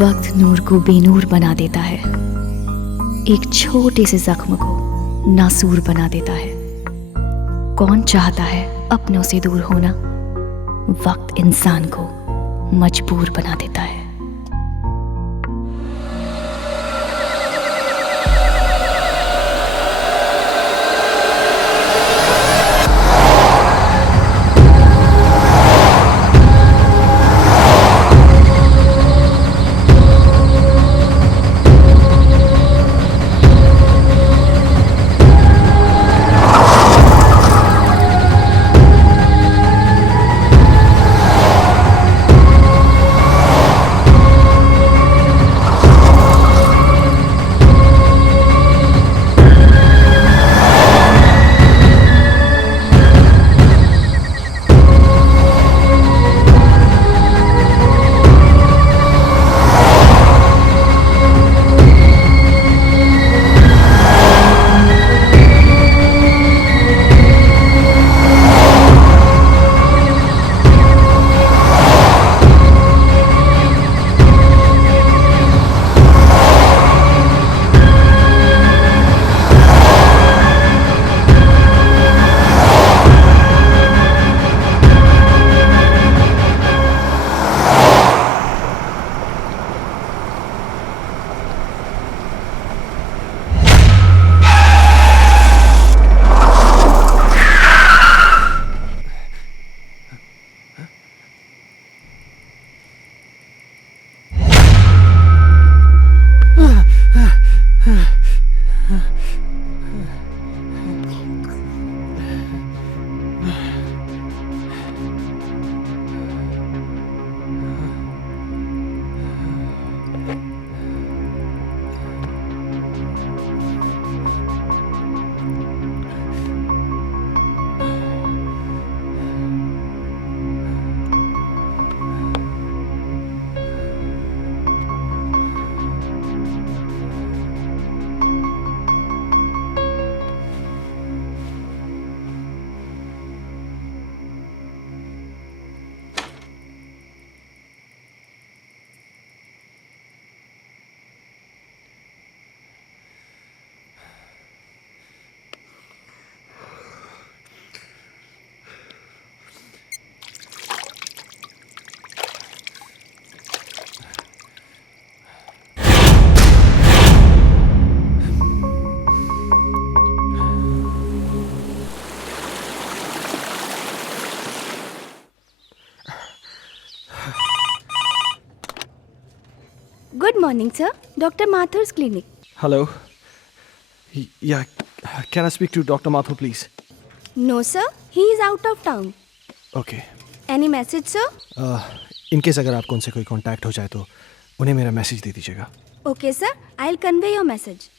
वक्त नूर को बेनूर बना देता है, एक छोटे से जख्म को नासूर बना देता है। कौन चाहता है अपनों से दूर होना? वक्त इंसान को मजबूर बना देता है। Good morning, sir. Dr. Mathur's clinic. Hello. Yeah, can I speak to Dr. Mathur, please? No, sir. He is out of town. Okay. Any message, sir? In case अगर आपको उनसे कोई कांटेक्ट हो जाए तो उन्हें मेरा मैसेज दे दीजिएगा. Okay, sir. I'll convey your message.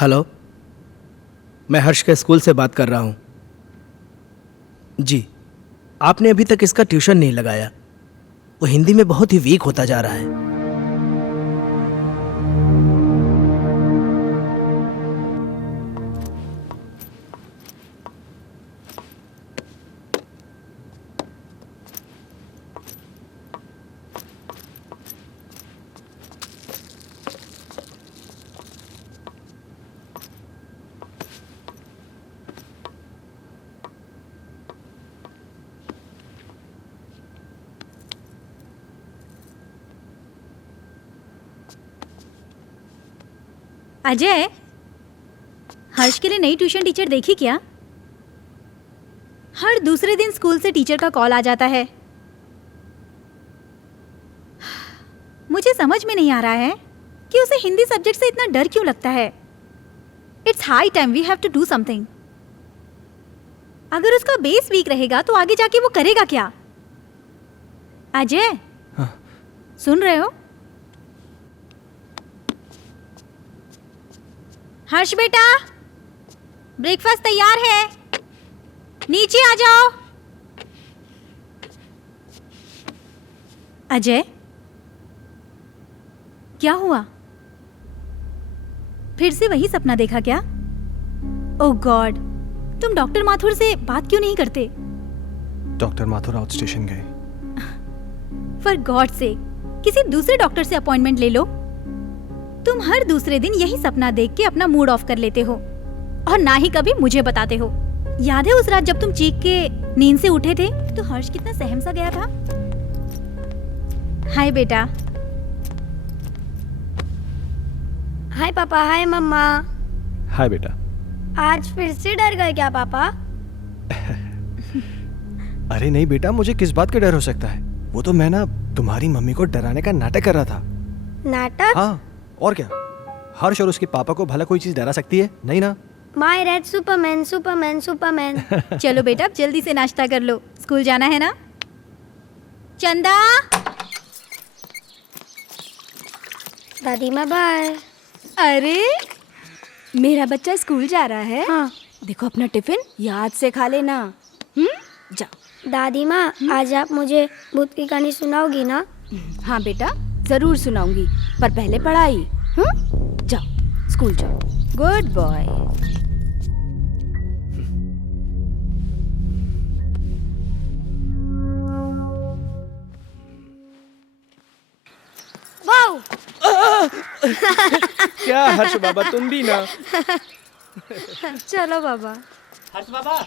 Hello, मैं हर्ष के स्कूल से बात कर रहा हूँ। जी, आपने अभी तक इसका ट्यूशन नहीं लगाया। वो हिंदी में बहुत ही वीक होता जा रहा है। अजय, हर्ष के लिए नई ट्यूशन टीचर देखी क्या? हर दूसरे दिन स्कूल से टीचर का कॉल आ जाता है। मुझे समझ में नहीं आ रहा है कि उसे हिंदी सब्जेक्ट से इतना डर क्यों लगता है। It's high time we have to do something. अगर उसका बेस वीक रहेगा तो आगे जाके वो करेगा क्या? अजय, हाँ। सुन रहे हो? हर्ष बेटा, ब्रेकफास्ट तैयार है, नीचे आ जाओ। अजय, क्या हुआ? फिर से वही सपना देखा क्या? ओह गॉड, तुम डॉक्टर माथुर से बात क्यों नहीं करते? डॉक्टर माथुर आउट स्टेशन गए। फॉर गॉड से किसी दूसरे डॉक्टर से अपॉइंटमेंट ले लो। तुम हर दूसरे दिन यही सपना देख के अपना मूड ऑफ कर लेते हो और ना ही कभी मुझे बताते हो। याद है उस रात जब तुम चीख के नींद से उठे थे तो हर्ष कितना सहम सा गया था? हाय बेटा। हाय पापा, हाय मम्मा। हाय बेटा। आज फिर से डर गए क्या पापा? अरे नहीं बेटा, मुझे किस बात का डर हो सकता है? वो तो मैं ना तुम्हारी मम्मी को डराने का नाटक कर रहा था। नाटक? हाँ, और क्या? हर्ष और उसके पापा को भला कोई चीज डरा सकती है? नहीं ना। My red Superman, Superman, Superman. चलो बेटा, अब जल्दी से नाश्ता कर लो, स्कूल जाना है ना। चंदा। दादी माँ बाय। अरे मेरा बच्चा स्कूल जा रहा है। हाँ। देखो अपना टिफिन याद से खा लेना। जाओ। दादी माँ, आज आप मुझे भूत की कहानी सुनाओगी ना? हाँ बेटा, जरूर सुनाऊंगी, पर पहले पढ़ाई। जाओ, स्कूल जाओ। Good boy. वाओ! क्या हर्ष बाबा, तुम भी ना? चलो बाबा। हर्ष बाबा।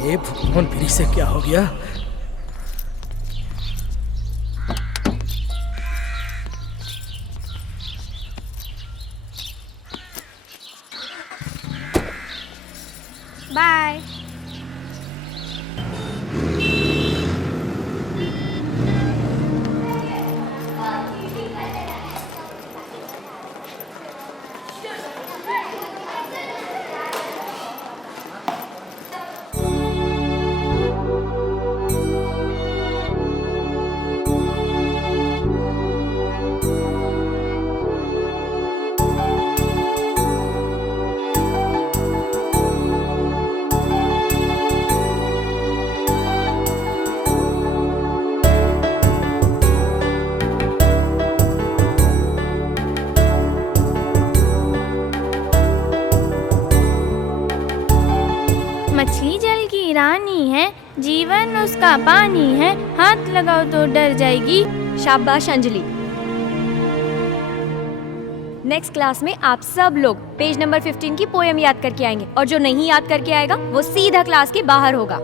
ये भगवान, फिर से क्या हो गया? बाय। मछली जल की रानी है, जीवन उसका पानी है, हाथ लगाओ तो डर जाएगी। शाबाश अंजलि। नेक्स्ट क्लास में आप सब लोग पेज नंबर 15 की पोएम याद करके आएंगे और जो नहीं याद करके आएगा वो सीधा क्लास के बाहर होगा।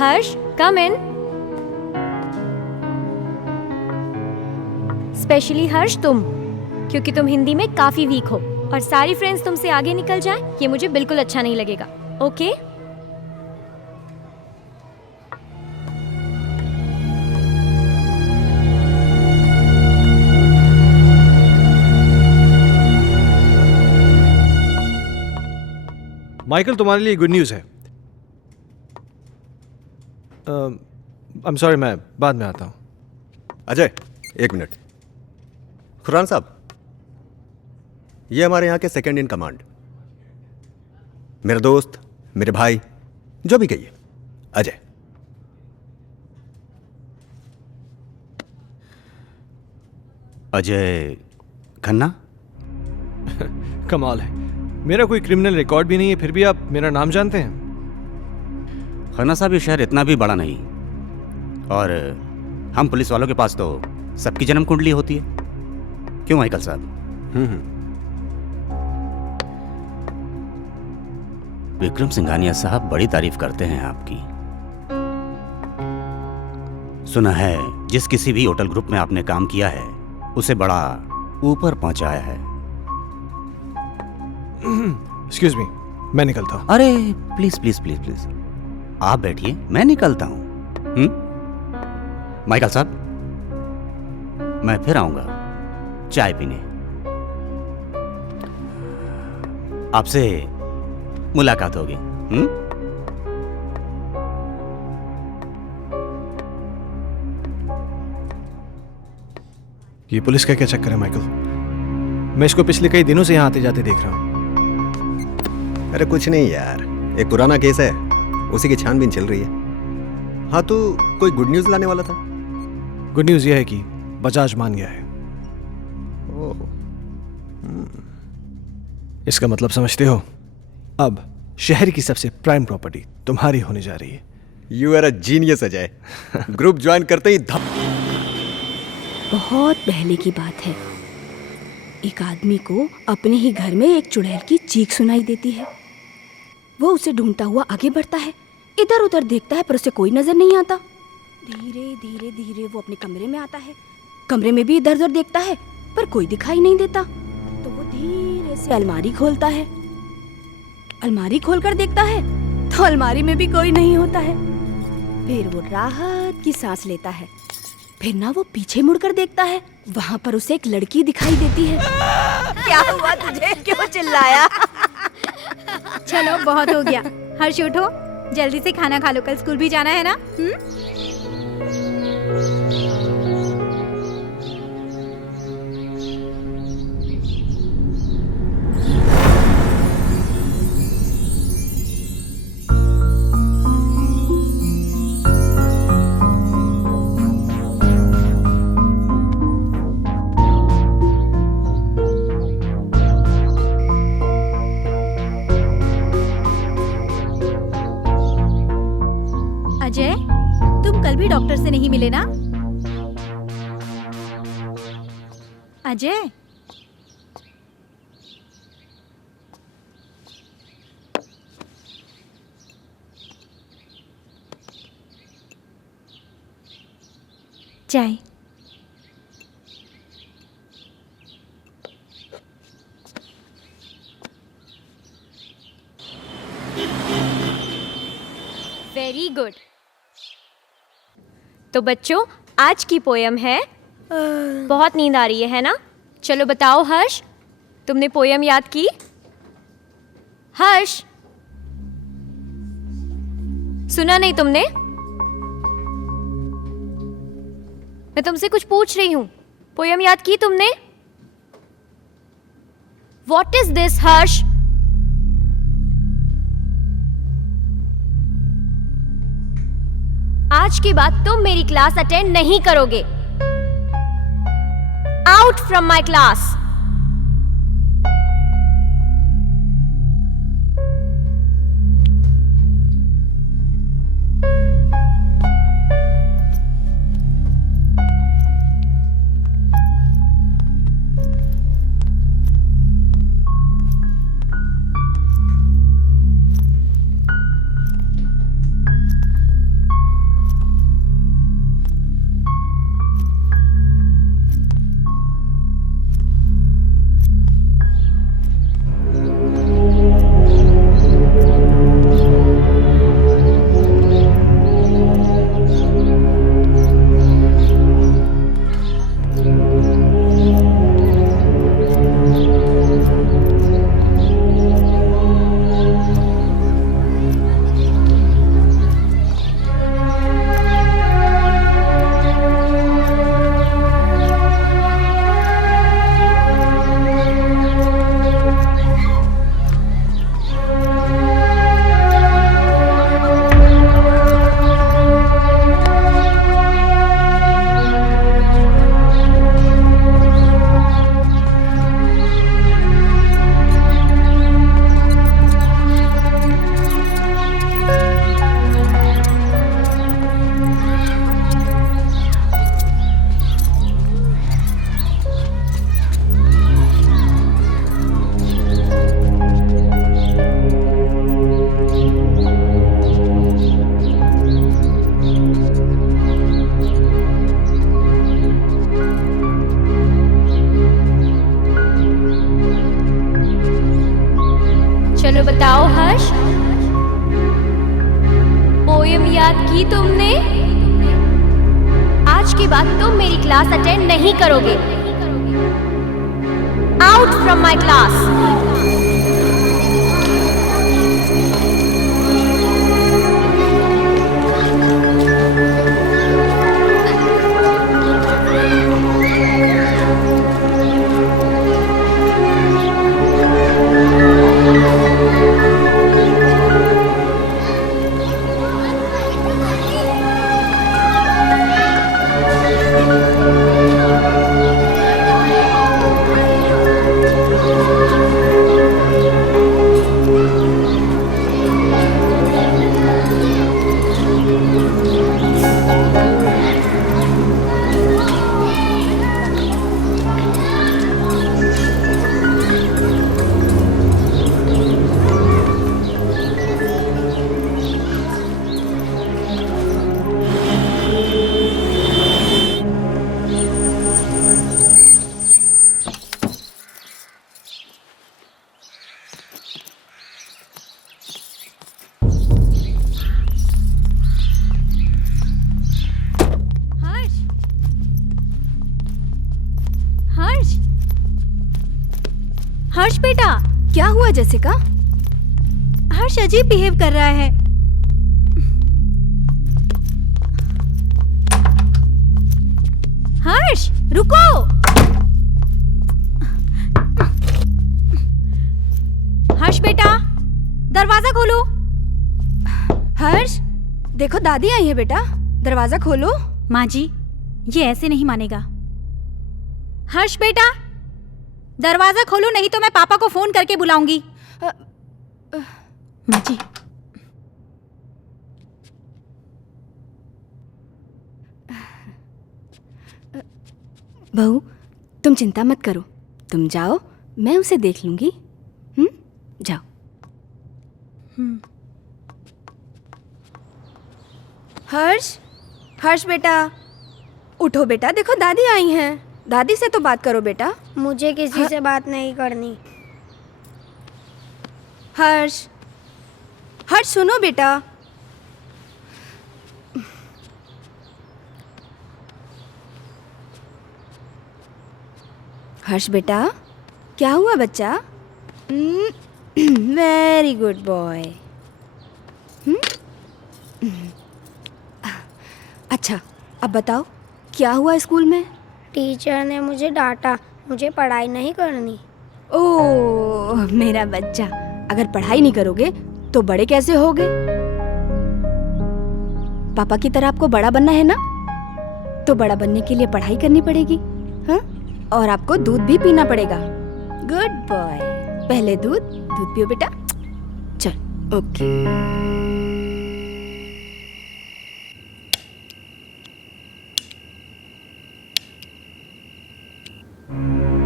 हर्ष, कम इन। स्पेशली हर्ष तुम, क्योंकि तुम हिंदी में काफी वीक हो और सारी फ्रेंड्स तुमसे आगे निकल जाएं, ये मुझे बिल्कुल अच्छा नहीं लगेगा। ओके? माइकल, तुम्हारे लिए गुड न्यूज़ है। आई एम सॉरी, मैं बाद में आता हूँ। अजय, एक मिनट। खुरान साहब, ये हमारे यहाँ के सेकंड इन कमांड, मेरा दोस्त, मेरे भाई, जो भी कहिए, अजय। अजय खन्ना? कमाल है, मेरा कोई क्रिमिनल रिकॉर्ड भी नहीं है, फिर भी आप मेरा नाम जानते हैं। खन्ना साहब, ये शहर इतना भी बड़ा नहीं, और हम पुलिस वालों के पास तो सबकी जन्म कुंडली होती है। क्यों माइकल साहब? विक्रम सिंघानिया साहब बड़ी तारीफ करते हैं आपकी। सुना है जिस किसी भी होटल ग्रुप में आपने काम किया है उसे बड़ा ऊपर पहुंचाया है। एक्सक्यूज मी, मैं निकलता हूँ। अरे प्लीज प्लीज प्लीज प्लीज, आप बैठिए, मैं निकलता हूं। माइकल साहब, मैं फिर आऊंगा चाय पीने। आपसे मुलाकात होगी। ये पुलिस का क्या चक्कर है माइकल? मैं इसको पिछले कई दिनों से यहाँ आते जाते देख रहा हूँ। अरे कुछ नहीं यार, एक पुराना केस है, उसी की छानबीन चल रही है। हाँ, तू कोई गुड न्यूज़ लाने वाला था? गुड न्यूज़ यह है कि बजाज मान गया है। ओह, इसका मतलब समझते हो? अब शहर की सबसे प्राइम प्रॉपर्टी तुम्हारी होने जा रही है। You are a genius Ajay. Group join करते ही बहुत पहले की बात है, एक आदमी को अपने ही घर में एक चुड़ैल की चीख सुनाई देती है। वो उसे ढूंढता हुआ आगे बढ़ता है, इधर उधर देखता है पर उसे कोई नजर नहीं आता। धीरे धीरे धीरे वो अपने कमरे में आता है, कमरे में भी इधर उधर देखता है पर कोई दिखाई नहीं देता। तो वो धीरे से अलमारी खोलता है, अलमारी खोलकर देखता है तो अलमारी में भी कोई नहीं होता है। फिर वो राहत की सांस लेता है, फिर ना वो पीछे मुड़कर देखता है, वहां पर उसे एक लड़की दिखाई देती है। क्या हुआ तुझे, क्यों चिल्लाया? चलो बहुत हो गया, हर्ष उठो, जल्दी से खाना खा लो, कल स्कूल भी जाना है ना। अजय, तुम कल भी डॉक्टर से नहीं मिले ना? अजय, चाय। Very good. तो बच्चों, आज की पोयम है बहुत नींद आ रही है ना? चलो बताओ हर्ष, तुमने पोयम याद की? हर्ष, सुना नहीं तुमने? मैं तुमसे कुछ पूछ रही हूं, पोयम याद की तुमने? What is this, हर्ष? आज के बाद तुम मेरी क्लास अटेंड नहीं करोगे। Out from my class. चलो बताओ हर्ष, पोयम याद की तुमने? आज आज के बाद तुम मेरी क्लास अटेंड नहीं करोगे। Out from my class. Harsh बेटा, क्या हुआ जैसिका? हर्ष अजीब बिहेव कर रहा है। हर्ष रुको। हर्ष बेटा, दरवाजा खोलो। हर्ष, देखो दादी आई है बेटा, दरवाजा खोलो। माँ जी, ये ऐसे नहीं मानेगा। हर्ष बेटा, दरवाजा खोलो, नहीं तो मैं पापा को फोन करके बुलाऊंगी। माँ जी, बहू तुम चिंता मत करो, तुम जाओ, मैं उसे देख लूंगी। जाओ। हर्ष, हर्ष बेटा, उठो बेटा, देखो दादी आई हैं। दादी से तो बात करो बेटा। मुझे किसी से बात नहीं करनी। हर्ष, हर्ष सुनो बेटा। हर्ष बेटा, क्या हुआ बच्चा? Very good boy. अच्छा, अब बताओ क्या हुआ स्कूल में? टीचर ने मुझे डांटा, मुझे पढ़ाई नहीं करनी। ओह मेरा बच्चा, अगर पढ़ाई नहीं करोगे तो बड़े कैसे होगे? पापा की तरह आपको बड़ा बनना है ना, तो बड़ा बनने के लिए पढ़ाई करनी पड़ेगी। हाँ, और आपको दूध भी पीना पड़ेगा। गुड बॉय, पहले दूध पियो बेटा। चल, ओके।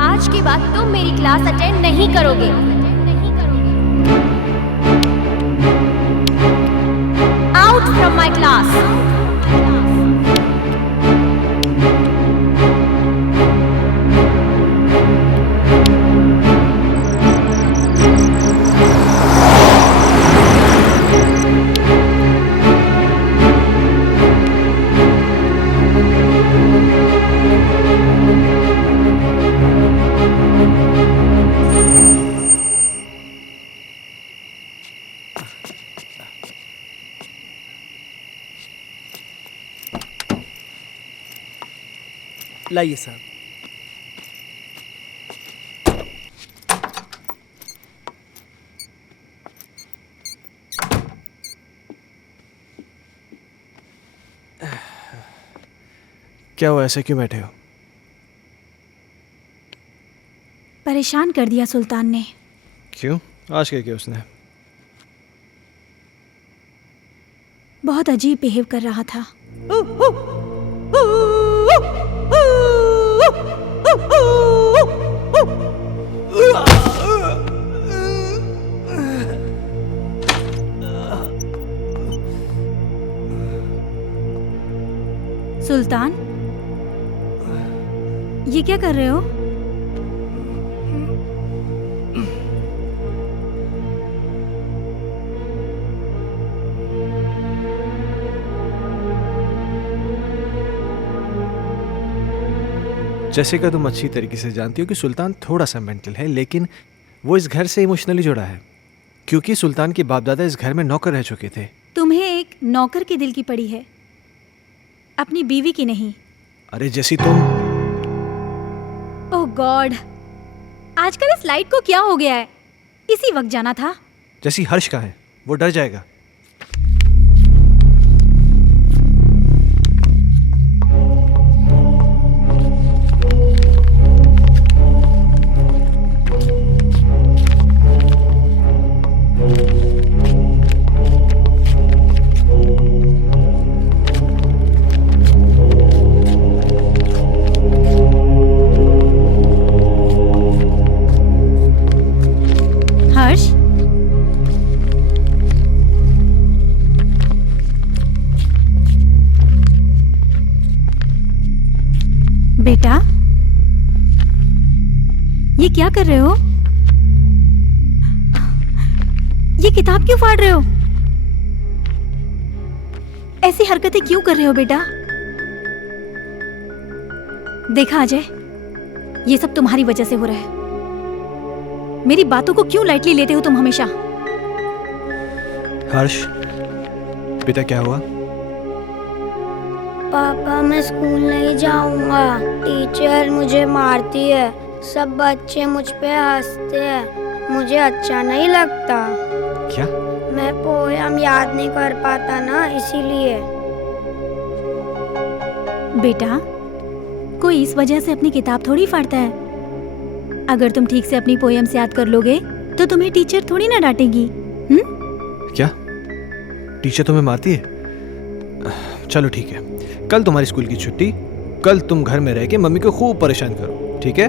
आज के बाद तुम मेरी क्लास अटेंड नहीं करोगे। Out from my class. लाइए साहब। क्या हुआ, ऐसे क्यों बैठे हो? परेशान कर दिया सुल्तान ने। क्यों? आज क्या किया उसने? बहुत अजीब बिहेव कर रहा था। सुल्तान, ये क्या कर रहे हो? जैसे का तुम अच्छी तरीके से जानती हो कि सुल्तान थोड़ा सा मेंटल है, लेकिन वो इस घर से इमोशनली जुड़ा है क्योंकि सुल्तान के बाप दादा इस घर में नौकर रह चुके थे। तुम्हें एक नौकर के दिल की पड़ी है, अपनी बीवी की नहीं। अरे जैसी तुम। ओह गॉड, आजकल इस लाइट को क्या हो गया है? इसी वक्त जाना था। जैसी हर्ष का है, वो डर जाएगा। हर्ष, बेटा, ये क्या कर रहे हो? ये किताब क्यों फाड़ रहे हो? ऐसी हरकतें क्यों कर रहे हो बेटा? देखा अजय, ये सब तुम्हारी वजह से हो रहा है। मेरी बातों को क्यों लाइटली लेते हो तुम हमेशा? हर्ष, बेटा क्या हुआ? पापा मैं स्कूल नहीं जाऊंगा, टीचर मुझे मारती है, सब बच्चे मुझ पे हंसते हैं, मुझे अच्छा नहीं लगता। क्या? मैं पोयम याद नहीं कर पाता ना, इसीलिए। बेटा, कोई इस वजह से अपनी किताब थोड़ी फाड़ता है। अगर तुम ठीक से अपनी पोएम्स याद कर लोगे तो तुम्हें टीचर थोड़ी ना डांटेगी। क्या टीचर तुम्हें मारती है? चलो ठीक है, कल तुम्हारी स्कूल की छुट्टी, कल तुम घर में रह के मम्मी को खूब परेशान करो, ठीक है?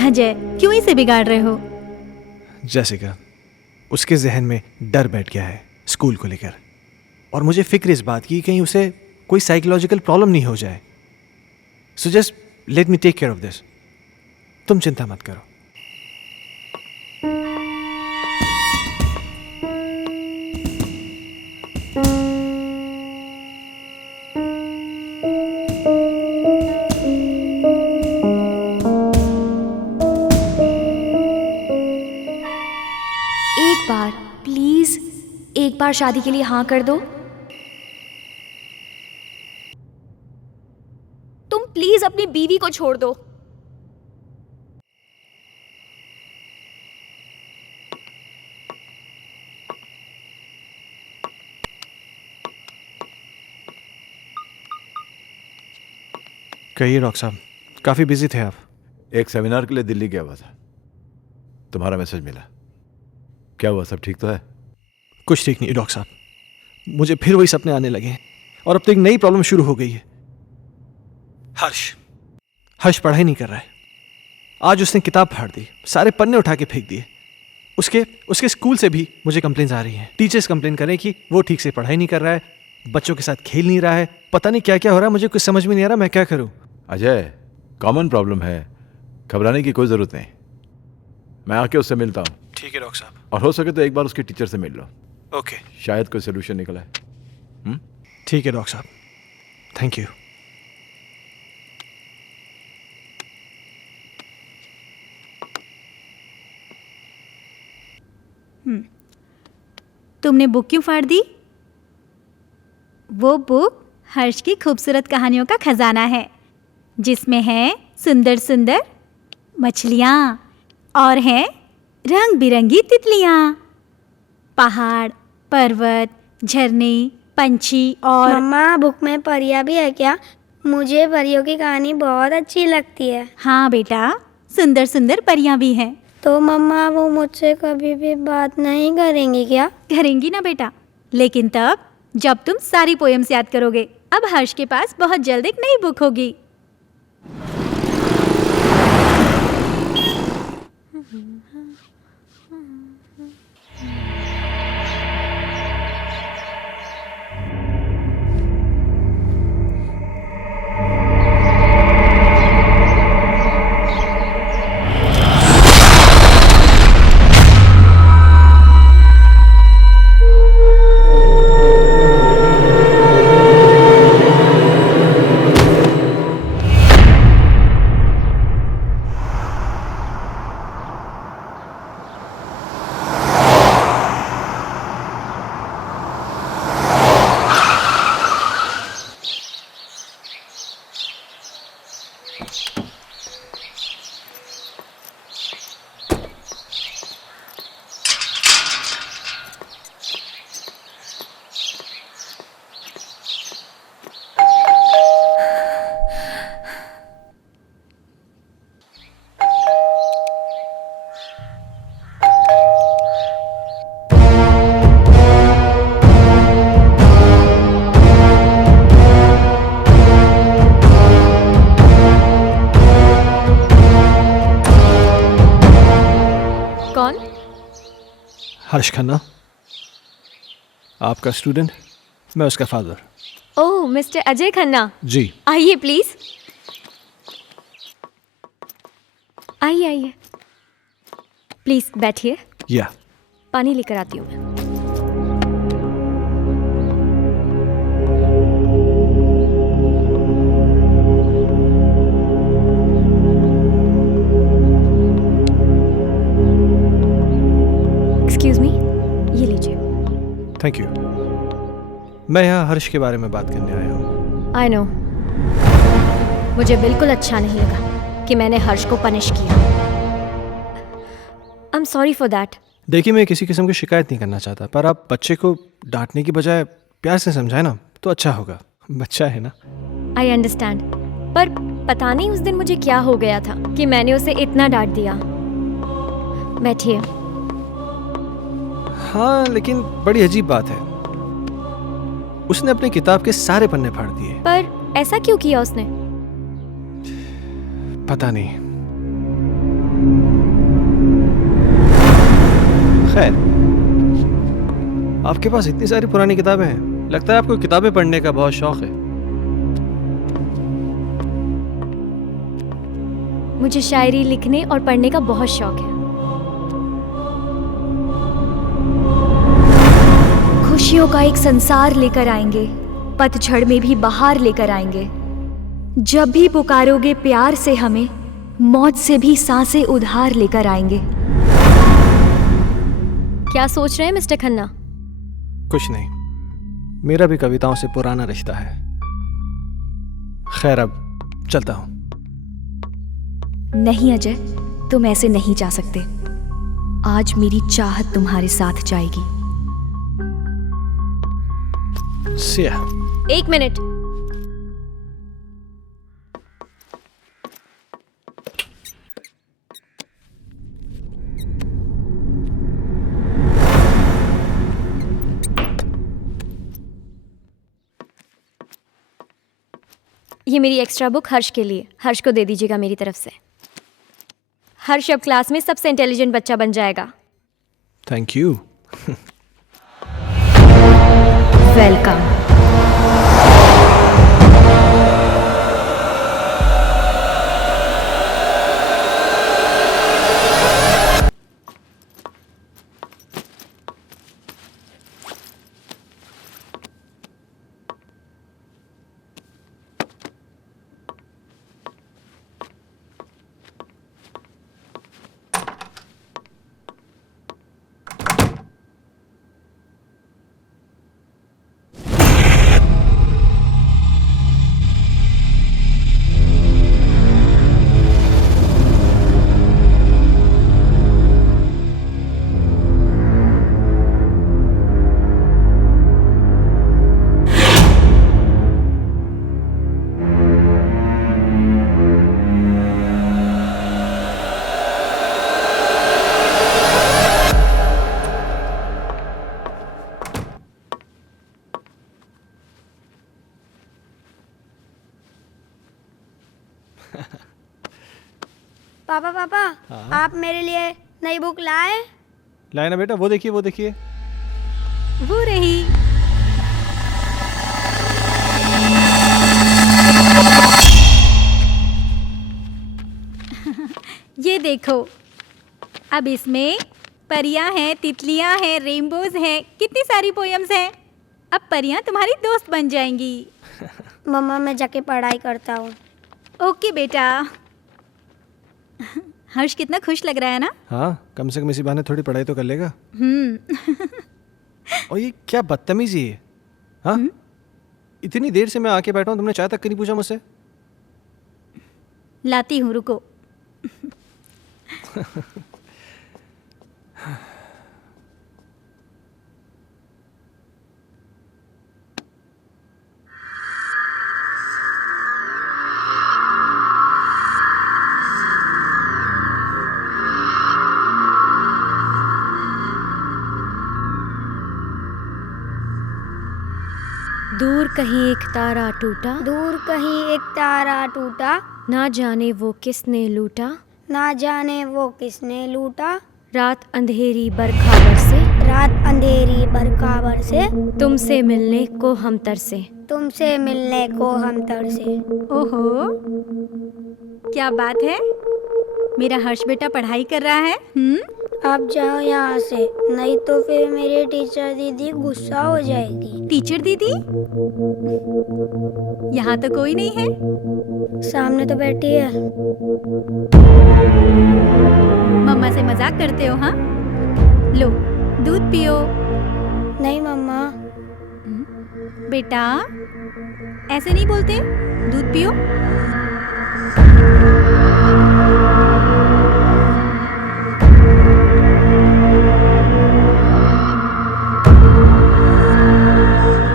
अजय, क्यों इसे बिगाड़ रहे हो? जैसिका, उसके जहन में डर बैठ गया है स्कूल को लेकर, और मुझे फिक्र इस बात की कहीं उसे कोई साइकोलॉजिकल प्रॉब्लम नहीं हो जाए। So just let me take care of this. तुम चिंता मत करो। एक बार प्लीज, एक बार शादी के लिए हाँ कर दो। तुम प्लीज अपनी बीवी को छोड़ दो। कहिए डॉक्टर साहब, काफी बिजी थे आप। एक सेमिनार के लिए दिल्ली गया हुआ था, तुम्हारा मैसेज मिला। क्या हुआ, सब ठीक तो है? कुछ ठीक नहीं डॉक्टर साहब, मुझे फिर वही सपने आने लगे हैं और अब तो एक नई प्रॉब्लम शुरू हो गई है। हर्ष पढ़ाई नहीं कर रहा है। आज उसने किताब फाड़ दी, सारे पन्ने उठा के फेंक दिए। उसके स्कूल से भी मुझे कंप्लेंट्स आ रही हैं। टीचर्स कंप्लेन कर रहे हैं कि वो ठीक से पढ़ाई नहीं कर रहा है, बच्चों के साथ खेल नहीं रहा है, पता नहीं क्या क्या हो रहा है। मुझे कुछ समझ में नहीं आ रहा, मैं क्या करूं? अजय, कॉमन प्रॉब्लम है, घबराने की कोई ज़रूरत नहीं। मैं आके उससे मिलता हूँ। ठीक है डॉक्टर साहब। और हो सके तो एक बार उसके टीचर से मिल लो। ओके, शायद कोई सोल्यूशन निकला है। ठीक है डॉक्टर साहब, थैंक यू। तुमने बुक क्यों फाड़ दी? वो बुक हर्ष की खूबसूरत कहानियों का खजाना है, जिसमें हैं सुंदर सुंदर मछलियाँ और हैं रंग बिरंगी तितलियाँ, पहाड़, पर्वत, झरने, पंछी और। मम्मा, बुक में परियां भी है क्या? मुझे परियों की कहानी बहुत अच्छी लगती है। हाँ बेटा, सुंदर सुंदर परियां भी हैं। तो मम्मा, वो मुझसे कभी भी बात नहीं करेंगी क्या? करेंगी ना बेटा, लेकिन तब जब तुम सारी पोएम्स याद करोगे। अब हर्ष के पास बहुत जल्द एक नई बुक होगी। हर्ष खन्ना, आपका स्टूडेंट, मैं उसका फादर। ओह मिस्टर अजय खन्ना, जी। आइए प्लीज, आइए आइए, प्लीज बैठिए, या पानी लेकर आती हूँ मैं। एक्सक्यूज मी, ये लीजिए। Thank you. मैं यहाँ हर्ष के बारे में बात करने आया हूँ। आई नो, मुझे बिल्कुल अच्छा नहीं लगा कि मैंने हर्ष को पनिश किया। I am sorry for that. देखिए, मैं किसी किस्म की शिकायत नहीं करना चाहता, पर आप बच्चे को डांटने की बजाय प्यार से समझाए ना तो अच्छा होगा। बच्चा है ना। आई अंडरस्टैंड, पर पता नहीं उस दिन मुझे क्या हो गया था कि मैंने उसे इतना डांट दिया। बैठिए। हाँ, लेकिन बड़ी अजीब बात है, उसने अपनी किताब के सारे पन्ने फाड़ दिए। पर ऐसा क्यों किया उसने? पता नहीं। खैर, आपके पास इतनी सारी पुरानी किताबें हैं, लगता है आपको किताबें पढ़ने का बहुत शौक है। मुझे शायरी लिखने और पढ़ने का बहुत शौक है। खुशियों का एक संसार लेकर आएंगे, पतझड़ में भी बहार लेकर आएंगे। जब भी पुकारोगे प्यार से हमें, मौत से भी सांसें उधार लेकर आएंगे। क्या सोच रहे हैं मिस्टर खन्ना? कुछ नहीं, मेरा भी कविताओं से पुराना रिश्ता है। खैर, अब चलता हूं। नहीं अजय, तुम ऐसे नहीं जा सकते। आज मेरी चाहत तुम्हारे साथ जाएगी। सिया। एक मिनट। ये मेरी एक्स्ट्रा बुक हर्ष के लिए, हर्ष को दे दीजिएगा मेरी तरफ से। हर्ष अब क्लास में सबसे इंटेलिजेंट बच्चा बन जाएगा। Thank you. वेलकम। पापा पापा, आप मेरे लिए नई बुक लाए? लाए ना बेटा, वो देखिए वो देखिए। वो रही। ये देखो, अब इसमें परियां हैं, तितलियां हैं, रेनबोज हैं, कितनी सारी पोएम्स हैं। अब परियां तुम्हारी दोस्त बन जाएंगी। मम्मा, मैं जाके पढ़ाई करता हूँ। ओके बेटा। हर्ष कितना खुश लग रहा है ना? हाँ, कम से कम इसी बहाने थोड़ी पढ़ाई तो कर लेगा। और ये क्या बदतमीजी है? हाँ, इतनी देर से मैं आके बैठा हूँ, तुमने चाय तक नहीं पूछा मुझसे? लाती हूँ, रुको। दूर कहीं एक तारा टूटा, दूर कहीं एक तारा टूटा, ना जाने वो किसने लूटा, ना जाने वो किसने लूटा, रात अंधेरी बरखा बरसे, रात अंधेरी बरखा से, तुमसे मिलने को हम तरसे। तुमसे मिलने को हम तरसे। ओहो, क्या बात है, मेरा हर्ष बेटा पढ़ाई कर रहा है। आप जाओ यहाँ से, नहीं तो फिर मेरी टीचर दीदी गुस्सा हो जाएगी। टीचर दीदी? यहाँ तो कोई नहीं है। सामने तो बैठी है। मम्मा से मजाक करते हो? हाँ, लो दूध पियो। नहीं मम्मा। बेटा ऐसे नहीं बोलते, दूध पियो।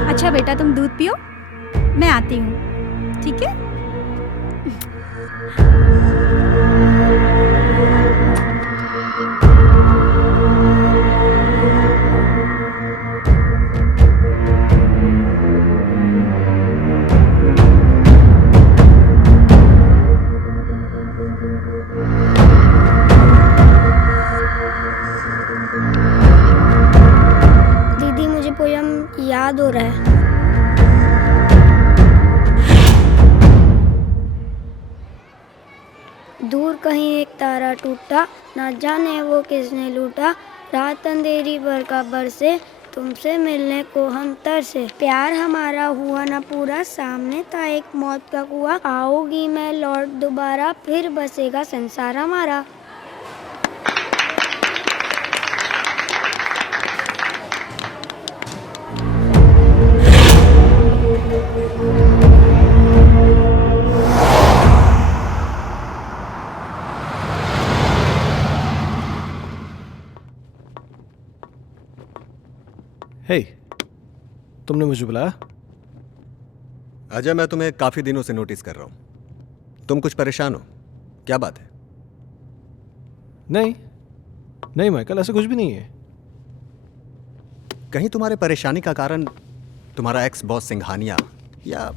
अच्छा बेटा, तुम दूध पियो, मैं आती हूँ, ठीक है? दीदी मुझे पोयम याद हो रहा है। दूर कहीं एक तारा टूटा, ना जाने वो किसने लूटा। रात अंधेरी बरखा बरसे, तुमसे मिलने को हम तरसे। प्यार हमारा हुआ ना पूरा, सामने था एक मौत का कुआं। आओगी मैं लौट दोबारा, फिर बसेगा संसार हमारा। हे, तुमने मुझे बुलाया? अजय, मैं तुम्हें काफी दिनों से नोटिस कर रहा हूं। तुम कुछ परेशान हो, क्या बात है? नहीं नहीं माइकल, ऐसा कुछ भी नहीं है। कहीं तुम्हारे परेशानी का कारण तुम्हारा एक्स बॉस सिंघानिया या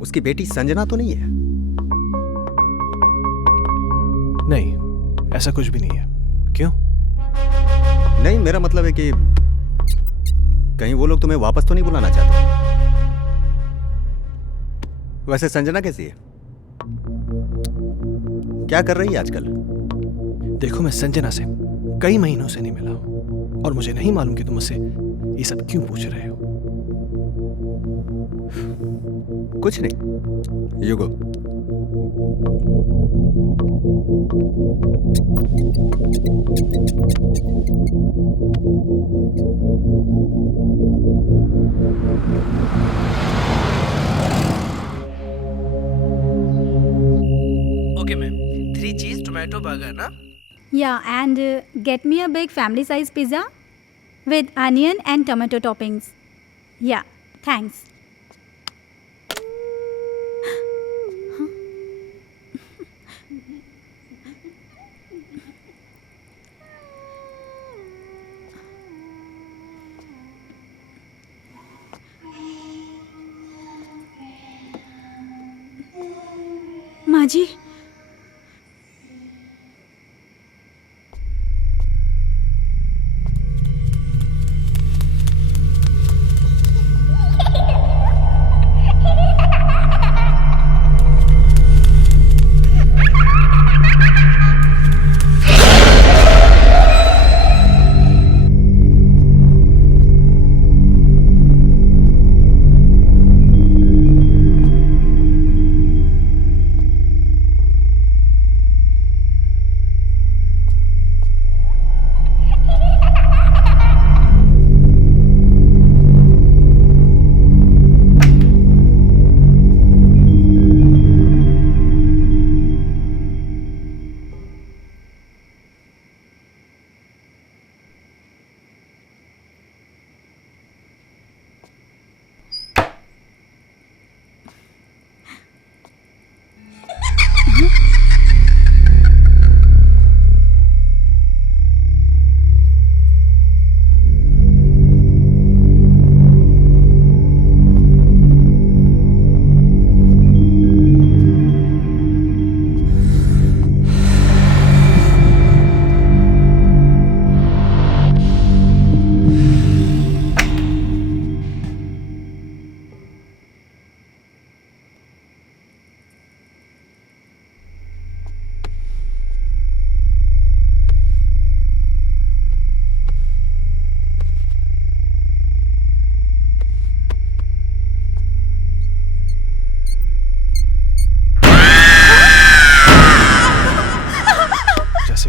उसकी बेटी संजना तो नहीं है? नहीं, ऐसा कुछ भी नहीं है। क्यों? नहीं, मेरा मतलब है कि कहीं वो लोग तुम्हें वापस तो नहीं बुलाना चाहते? वैसे संजना कैसी है? क्या कर रही है आजकल? देखो, मैं संजना से कई महीनों से नहीं मिला हूं और मुझे नहीं मालूम कि तुम मुझसे ये सब क्यों पूछ रहे हो। कुछ नहीं, यू गो। ओके मैम, 3 चीज टोमेटो बर्गर ना? Yeah, and get me a big family size pizza with onion and tomato toppings. Yeah, thanks. माँ जी,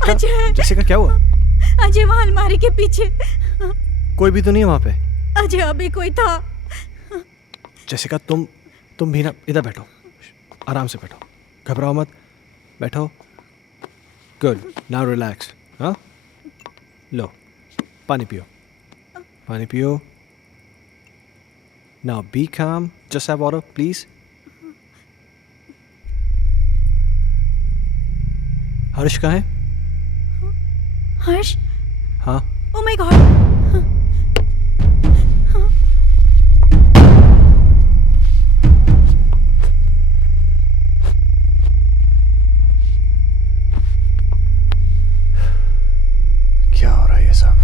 जेसिका, अजय। जेसिका क्या हुआ? अजय वहाँ अलमारी के पीछे। कोई भी तो नहीं है वहाँ पे। अजय अभी कोई था। जेसिका तुम भी ना इधर बैठो, आराम से बैठो, घबराओ मत, बैठो। Good, now relax. हाँ, लो पानी पियो, पानी पियो। नाउ बी काम, जस्ट हैव वाटर प्लीज। हर्ष कहाँ है? हर्ष? हाँ, ओह माय गॉड। क्या हो रहा है ये सब?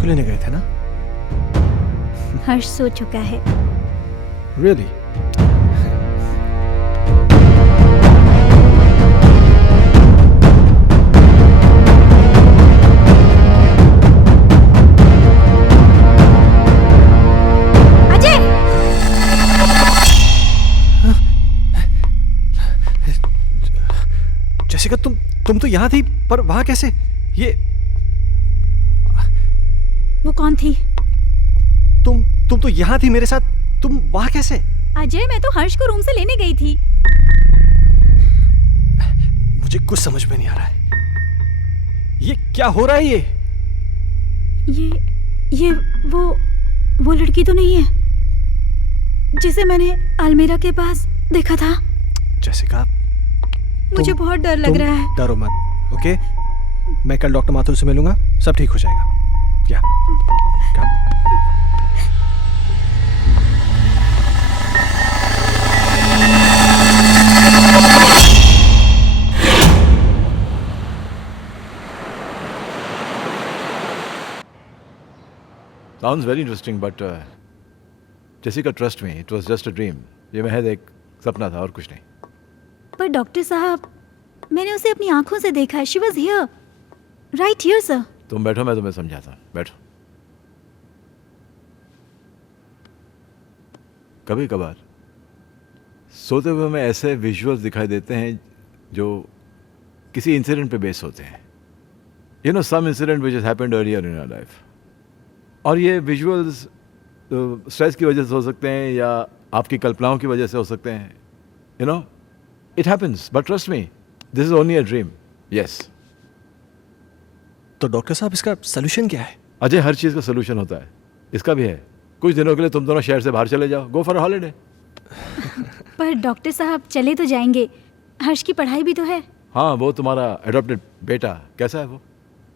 लेने गए थे ना? हर्ष सो चुका है। Really? अजय! जेसिका तुम तो यहाँ थी, पर वहाँ कैसे? ये वो कौन थी? तुम तो यहाँ थी मेरे साथ, तुम वहाँ कैसे? अजय, मैं तो हर्ष को रूम से लेने गई थी। मुझे कुछ समझ में नहीं आ रहा है। ये क्या हो रहा है? ये वो लड़की तो नहीं है जिसे मैंने अलमीरा के पास देखा था? जेसिका, मुझे बहुत डर लग रहा है। डरो मत, ओके? मैं कल डॉक्टर माथुर से मिलूंगा, सब ठीक हो जाएगा। या Sounds very interesting, but Jessica, trust me, it was just a dream. ये महज एक सपना था और कुछ नहीं। पर डॉक्टर साहब, मैंने उसे अपनी आंखों से देखा है। She was here, right here, sir. तुम बैठो, मैं तुम्हें समझाता हूँ। बैठो। कभी कभार सोते हुए हमें ऐसे विजुअल्स दिखाई देते हैं जो किसी इंसिडेंट पे बेस होते हैं। You know, some incident which has happened earlier in our life. और ये विजुअल्स स्ट्रेस की वजह से हो सकते हैं या आपकी कल्पनाओं की वजह से हो सकते हैं। You no, it happens, but trust me, this is only a dream. Yes. तो डॉक्टर साहब, इसका सोल्यूशन क्या है? अजय, हर चीज़ का सोल्यूशन होता है, इसका भी है। कुछ दिनों के लिए तुम दोनों शहर से बाहर चले जाओ, गो फॉर हॉलीडे। पर डॉक्टर साहब, चले तो जाएंगे, हर्ष की पढ़ाई भी तो है। हाँ, वो तुम्हारा एडॉप्टेड बेटा कैसा है वो?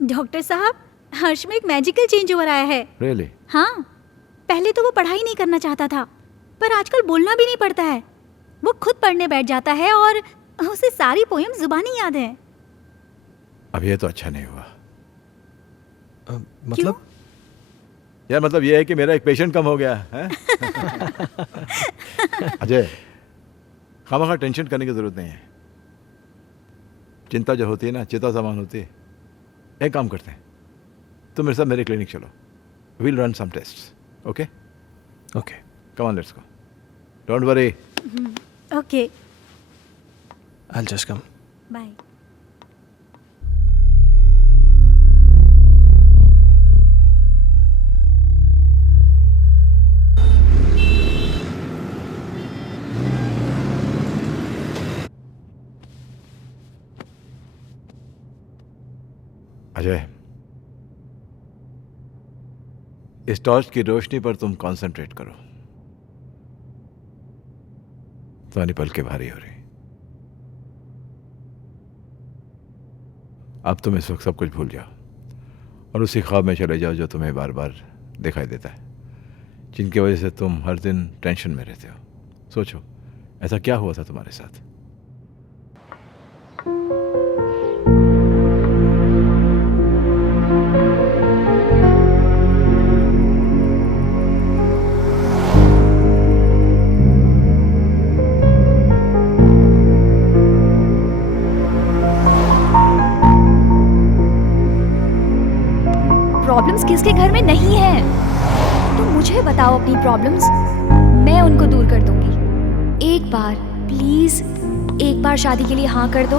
डॉक्टर साहब, हर्ष में एक मैजिकल चेंज ओवर आया है। रियली? हाँ, पहले तो वो पढ़ाई नहीं करना चाहता था, पर आजकल बोलना भी नहीं पड़ता है। वो खुद पढ़ने बैठ जाता है और उसे सारी पोएम जुबानी याद है। अब ये तो अच्छा नहीं हुआ। मतलब? यार, मतलब ये है कि मेरा एक पेशेंट कम हो गया है। अजय, खामखा टेंशन करने की जरूरत नहीं है। चिंता जो होती है ना, चिता समान होती है। एक काम करते हैं, तुम मेरे साथ मेरे क्लिनिक चलो, we'll run some tests, okay? Okay, come on, let's go, don't worry. Okay, I'll just come. Bye. Ajay, इस टॉर्च की रोशनी पर तुम कंसंट्रेट करो। तुम्हारी पलकें भारी हो रही। अब तुम इस वक्त सब कुछ भूल जाओ और उसी ख्वाब में चले जाओ जो तुम्हें बार बार दिखाई देता है, जिनकी वजह से तुम हर दिन टेंशन में रहते हो। सोचो, ऐसा क्या हुआ था तुम्हारे साथ? प्रॉब्लम्स किसके घर में नहीं है? तुम मुझे बताओ अपनी प्रॉब्लम्स, मैं उनको दूर कर दूंगी। एक बार प्लीज, एक बार शादी के लिए हाँ कर दो।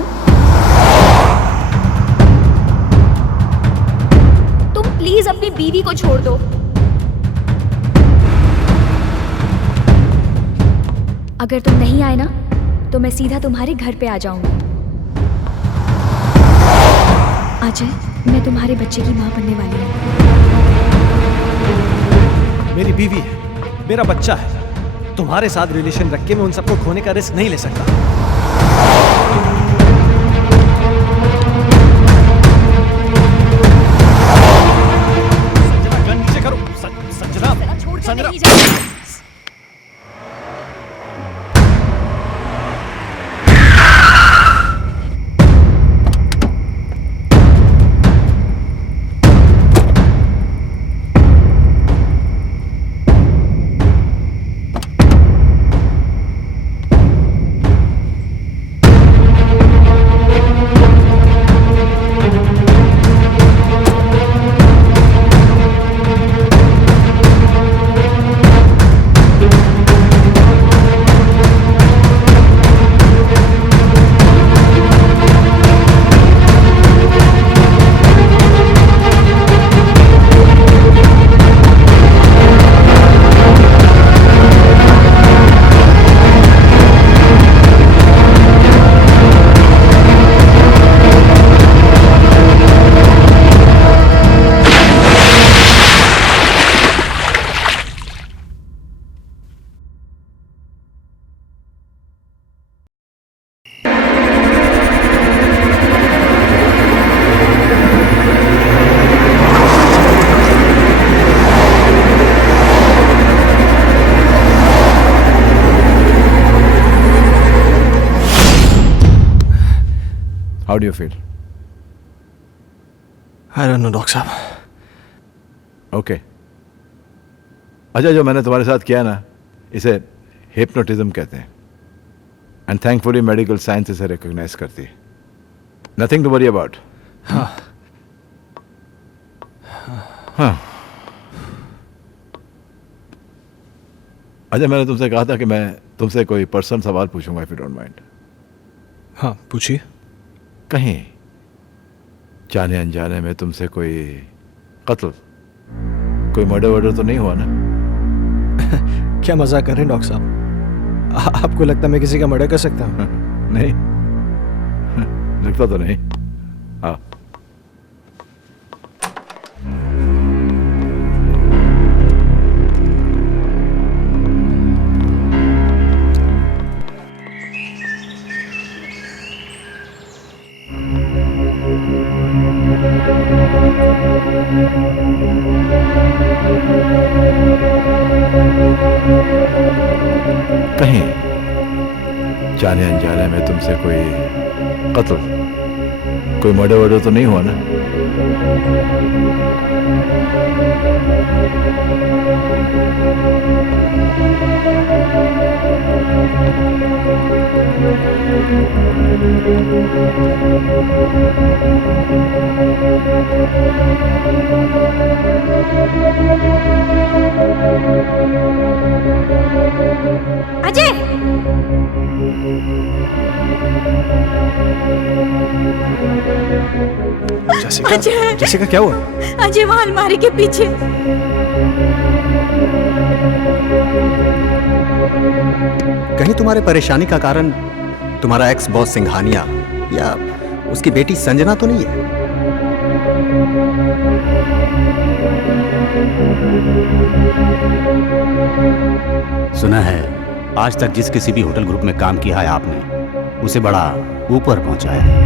तुम प्लीज अपनी बीवी को छोड़ दो। अगर तुम नहीं आए ना तो मैं सीधा तुम्हारे घर पे आ जाऊंगी। अजय, मैं तुम्हारे बच्चे की माँ बनने वाली हूँ। मेरी बीवी है, मेरा बच्चा है। तुम्हारे साथ रिलेशन रख के मैं उन सबको खोने का रिस्क नहीं ले सकता। संजना, गन नीचे करो। Sanjana, Sanjana. How do you feel? I don't know, doctor साहब। ओके। अच्छा, जो मैंने तुम्हारे साथ किया ना, इसे हिप्नोटिज्म कहते हैं। एंड थैंकफुली मेडिकल साइंस इसे रिकॉग्नाइज करती है। Nothing to worry about. हाँ। हाँ। अच्छा, मैंने तुमसे कहा था कि मैं तुमसे कोई पर्सनल सवाल पूछूंगा, इफ यू डोंट माइंड। हाँ, पूछिए। कहीं जाने अनजाने में तुमसे कोई कत्ल, कोई मर्डर वर्डर तो नहीं हुआ ना? क्या मजाक कर रहे हैं डॉक्टर साहब? आपको लगता है मैं किसी का मर्डर कर सकता हूँ? नहीं, लगता तो नहीं। हाँ। कहीं जाने अनजाने में तुमसे कोई कत्ल, कोई मर्डर वर्डर तो नहीं हुआ ना? अजय! जैसिका, अजय! जैसिका क्या हुआ? अजय, वहां अलमारी के पीछे। कहीं तुम्हारे परेशानी का कारण तुम्हारा एक्स बॉस सिंघानिया या उसकी बेटी संजना तो नहीं है? सुना है आज तक जिस किसी भी होटल ग्रुप में काम किया है आपने, उसे बड़ा ऊपर पहुंचाया है।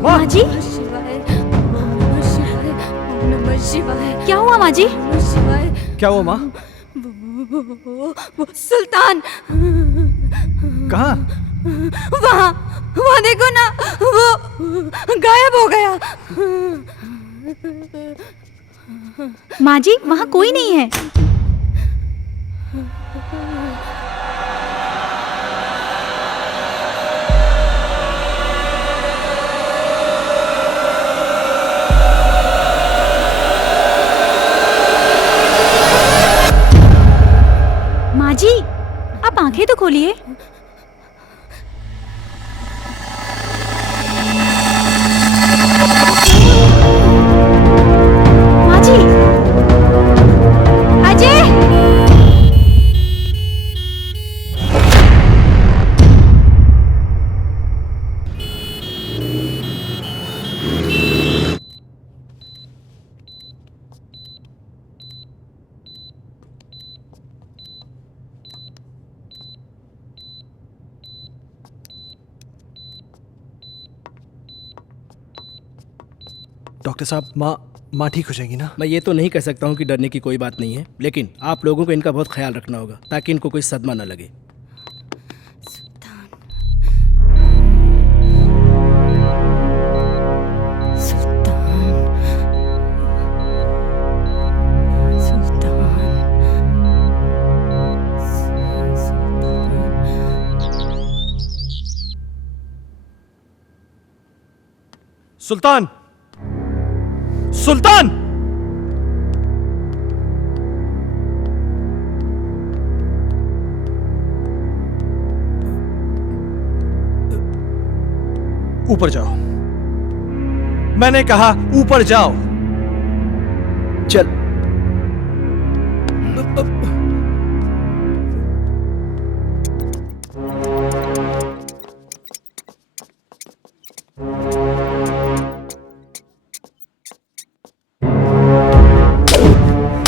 माँ जी, क्या हुआ माँ जी? क्या हुआ माँ? वो सुल्तान कहाँ? वहाँ देखो ना, वो गायब हो गया। माँ जी, वहाँ कोई नहीं है। माँ जी, आप आंखें तो खोलिए। माँ जी, अजय! डॉक्टर साहब, माँ ठीक हो जाएगी ना? मैं ये तो नहीं कह सकता हूँ कि डरने की कोई बात नहीं है, लेकिन आप लोगों को इनका बहुत ख्याल रखना होगा ताकि इनको कोई सदमा न लगे। सुल्तान! सुल्तान! ऊपर जाओ। मैंने कहा ऊपर जाओ। चल।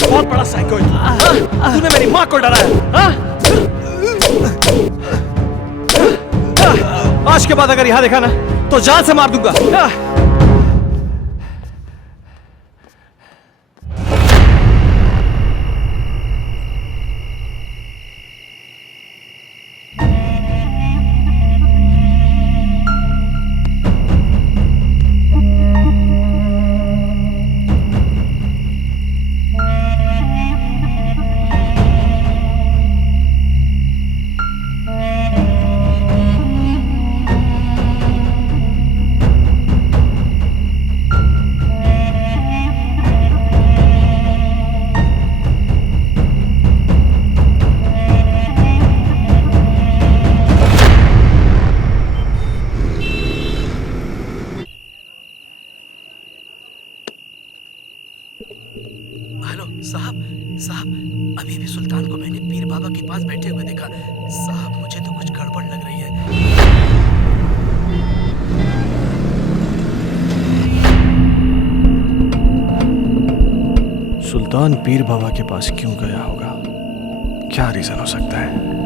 बहुत बड़ा साइको है। तूने मेरी माँ को डराया। आज के बाद अगर यहां देखा ना तो जान से मार दूंगा। साहब, अभी भी सुल्तान को मैंने पीर बाबा के पास बैठे हुए देखा। साहब, मुझे तो कुछ गड़बड़ लग रही है। सुल्तान पीर बाबा के पास क्यों गया होगा? क्या रीजन हो सकता है?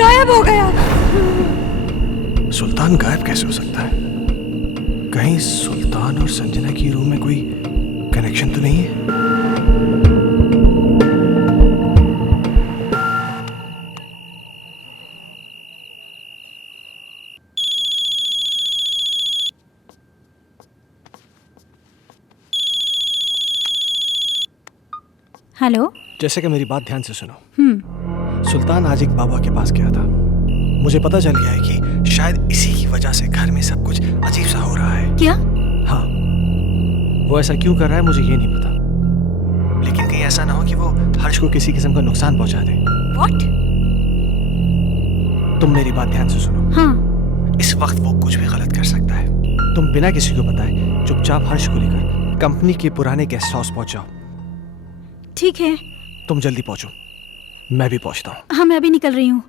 गायब हो गया। सुल्तान गायब कैसे हो सकता है? कहीं सुल्तान और संजना की रूम में कोई कनेक्शन तो नहीं है? हेलो। जैसे कि मेरी बात ध्यान से सुनो। सुल्तान आज एक बाबा के पास गया था। मुझे पता चल गया है कि शायद इसी की वजह से घर में सब कुछ अजीब सा हो रहा है। क्या? हाँ, वो ऐसा क्यों कर रहा है मुझे ये नहीं पता, लेकिन कहीं ऐसा ना हो कि वो हर्ष को किसी किस्म का नुकसान पहुंचा दे। What? तुम मेरी बात ध्यान से सुनो। हाँ। इस वक्त वो कुछ भी गलत कर सकता है। तुम बिना किसी को बताए चुपचाप हर्ष को लेकर कंपनी के पुराने गेस्ट हाउस पहुंच जाओ। ठीक है। तुम जल्दी पहुंचो, मैं भी पहुंचता हूँ। हाँ, मैं अभी निकल रही हूँ।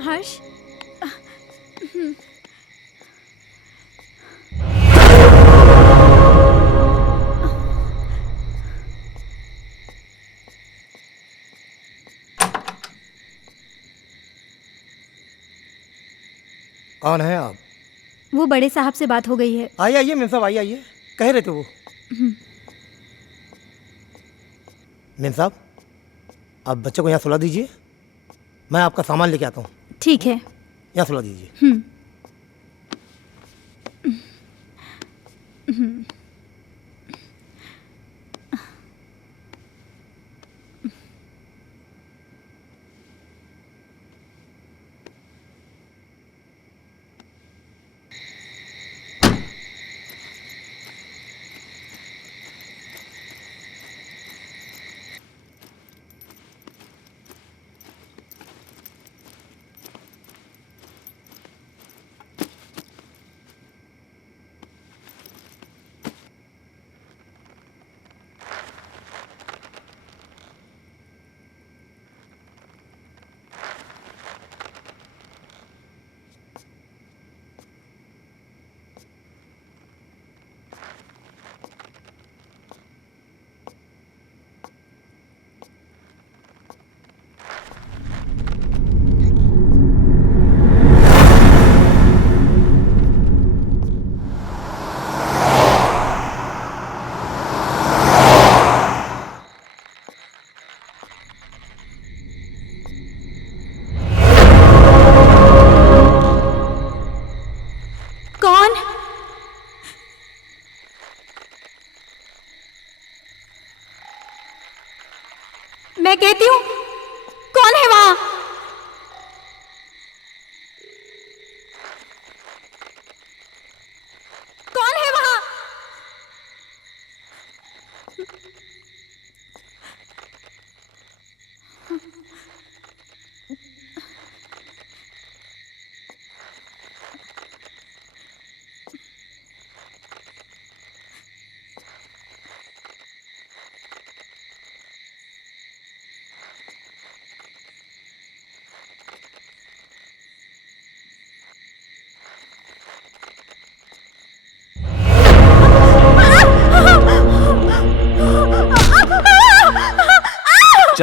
हर्ष। कौन है आप? वो बड़े साहब से बात हो गई है। आइए आइए मेम साहब, आइए आइए। कह रहे थे वो। मेम साहब, आप बच्चे को यहाँ सुला दीजिए, मैं आपका सामान लेके आता हूँ। ठीक है। यहाँ सुला दीजिए।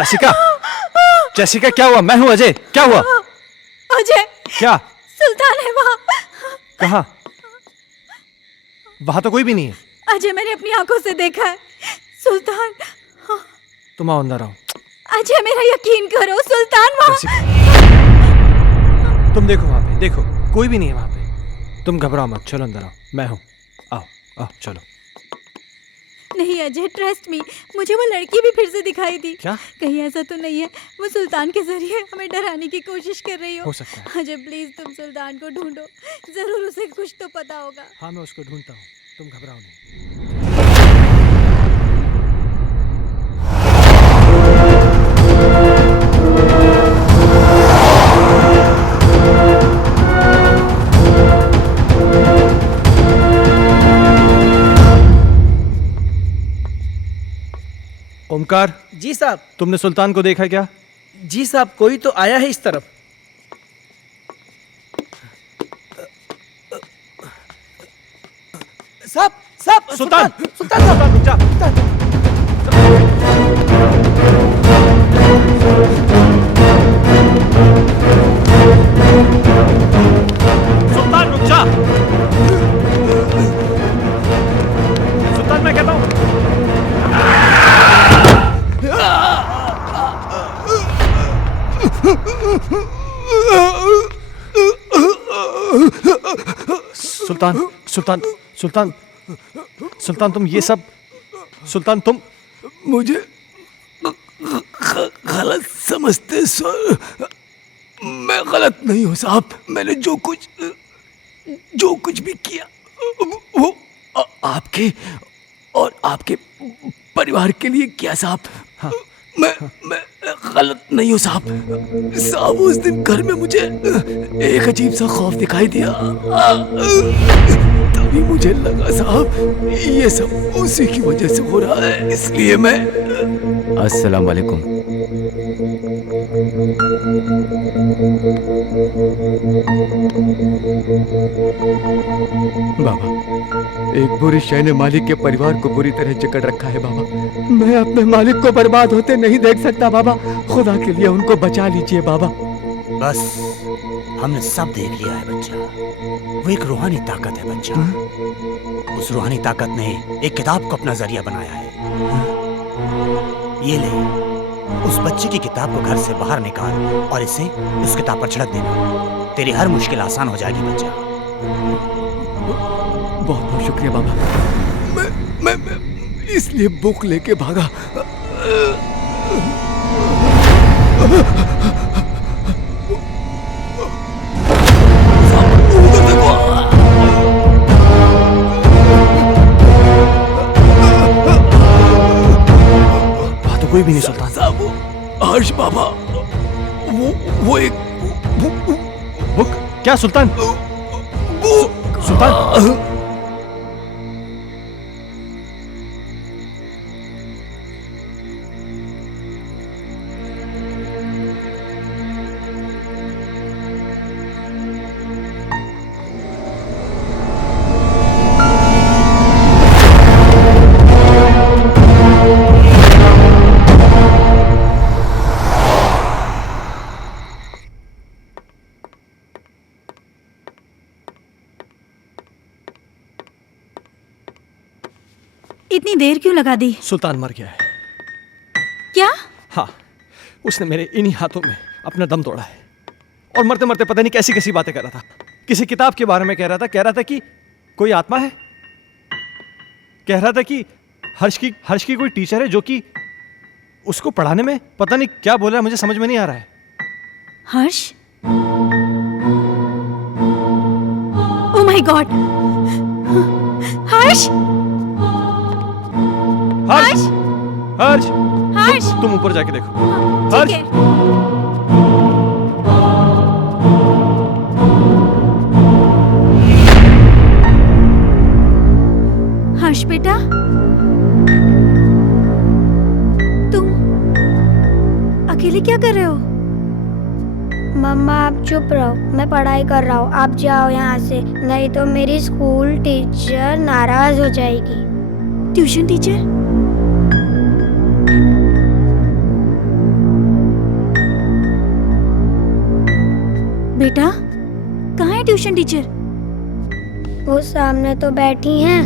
जेसिका, जेसिका क्या हुआ? मैं हूं अजय, क्या हुआ? अजय, क्या? सुल्तान है वहाँ। कहाँ? वहां तो कोई भी नहीं है। अजय, मैंने अपनी आंखों से देखा है। सुल्तान। तुम आओ, अंदर आओ। अजय, मेरा यकीन करो, सुल्तान वहाँ। जेसिका, तुम देखो वहां पे, देखो कोई भी नहीं है वहां पे। तुम घबराओ मत, चलो अंदर आओ, मैं हूं। आओ आओ चलो। नहीं अजय, ट्रस्ट मी, मुझे वो लड़की भी फिर से दिखाई दी। क्या? कहीं ऐसा तो नहीं है वो सुल्तान के जरिए हमें डराने की कोशिश कर रही हो सकता है। अजय प्लीज, तुम सुल्तान को ढूंढो, जरूर उसे कुछ तो पता होगा। हाँ, मैं उसको ढूंढता हूँ, तुम घबराओ नहीं। ओमकार। जी साहब। तुमने सुल्तान को देखा क्या? जी साहब, कोई तो आया है इस तरफ। साहब, साहब, सुल्तान, सुल्तान साहब, रुक जा। सुल्तान रुक जा। सुल्तान, मैं कहता हूँ। सुल्तान, सुल्तान, सुल्तान, सुल्तान, तुम ये सब, सुल्तान तुम मुझे गलत समझते सर। मैं गलत नहीं हूँ साहब। मैंने जो कुछ भी किया वो आपके और आपके परिवार के लिए किया साहब। हाँ। मैं गलत नहीं हूँ साहब। साहब, उस दिन घर में मुझे एक अजीब सा खौफ दिखाई दिया। तभी मुझे लगा साहब ये सब उसी की वजह से हो रहा है, इसलिए मैं। अस्सलाम वालेकुम। बाबा, एक बुरी शय ने मालिक के परिवार को बुरी तरह जकड़ रखा है बाबा। मैं अपने मालिक को बर्बाद होते नहीं देख सकता बाबा। खुदा के लिए उनको बचा लीजिए बाबा। बस हमने सब देख लिया है बच्चा। वो एक रूहानी ताकत है बच्चा। उस रूहानी ताकत ने एक किताब को अपना जरिया बनाया है। ये ले, उस बच्चे की किताब को घर से बाहर निकाल और इसे उस किताब पर छिड़क देना। तेरी हर मुश्किल आसान हो जाएगी बच्चा। बहुत बहुत शुक्रिया बाबा। मैं इसलिए बुक लेके भागा। वहां तो कोई भी नहीं सुल्तान। साहब, हर्ष बाबा, वो एक बुक? क्या सुल्तान? सुल्तान, इतनी देर क्यों लगा दी? सुल्तान मर गया है। क्या? हाँ, उसने मेरे इन्हीं हाथों में अपना दम तोड़ा है। और मरते मरते पता नहीं कैसी कैसी बातें कर रहा था। किसी किताब के बारे में कह रहा था कि कोई आत्मा है। कह रहा था कि हर्ष की कोई टीचर है जो कि उसको पढ़ाने में पता नहीं क्या बोल रहा है, मुझे समझ में नहीं आ रहा है। Harsh? Oh my god! Harsh! Harsh! Harsh! Harsh! तुम ऊपर जाके देखो। ठीक हर्ष! है। हर्ष बेटा, तुम अकेले क्या कर रहे हो? मम्मा आप चुप रहो, मैं पढ़ाई कर रहा हूँ। आप जाओ यहाँ से, नहीं तो मेरी स्कूल टीचर नाराज हो जाएगी। Tuition teacher? बेटा कहाँ है ट्यूशन टीचर? वो सामने तो बैठी हैं।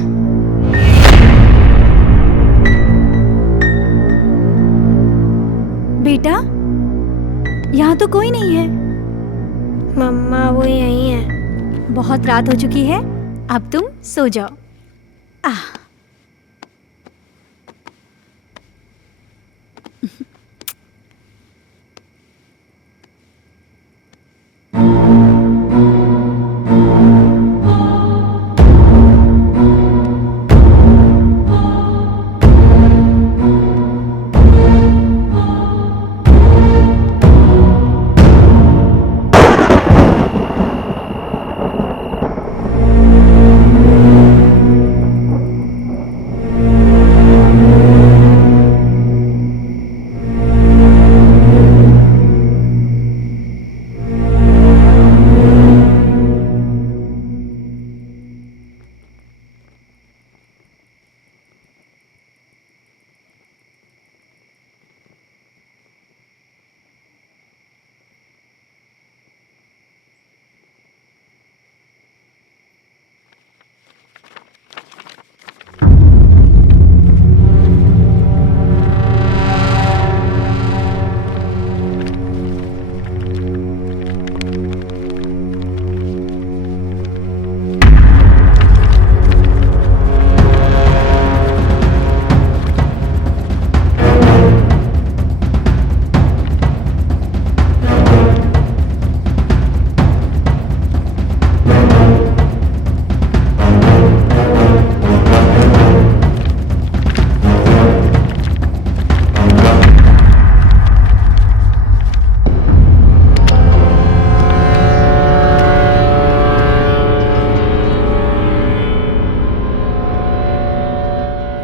बेटा यहाँ तो कोई नहीं है। मम्मा वो यहीं है। बहुत रात हो चुकी है, अब तुम सो जाओ। आह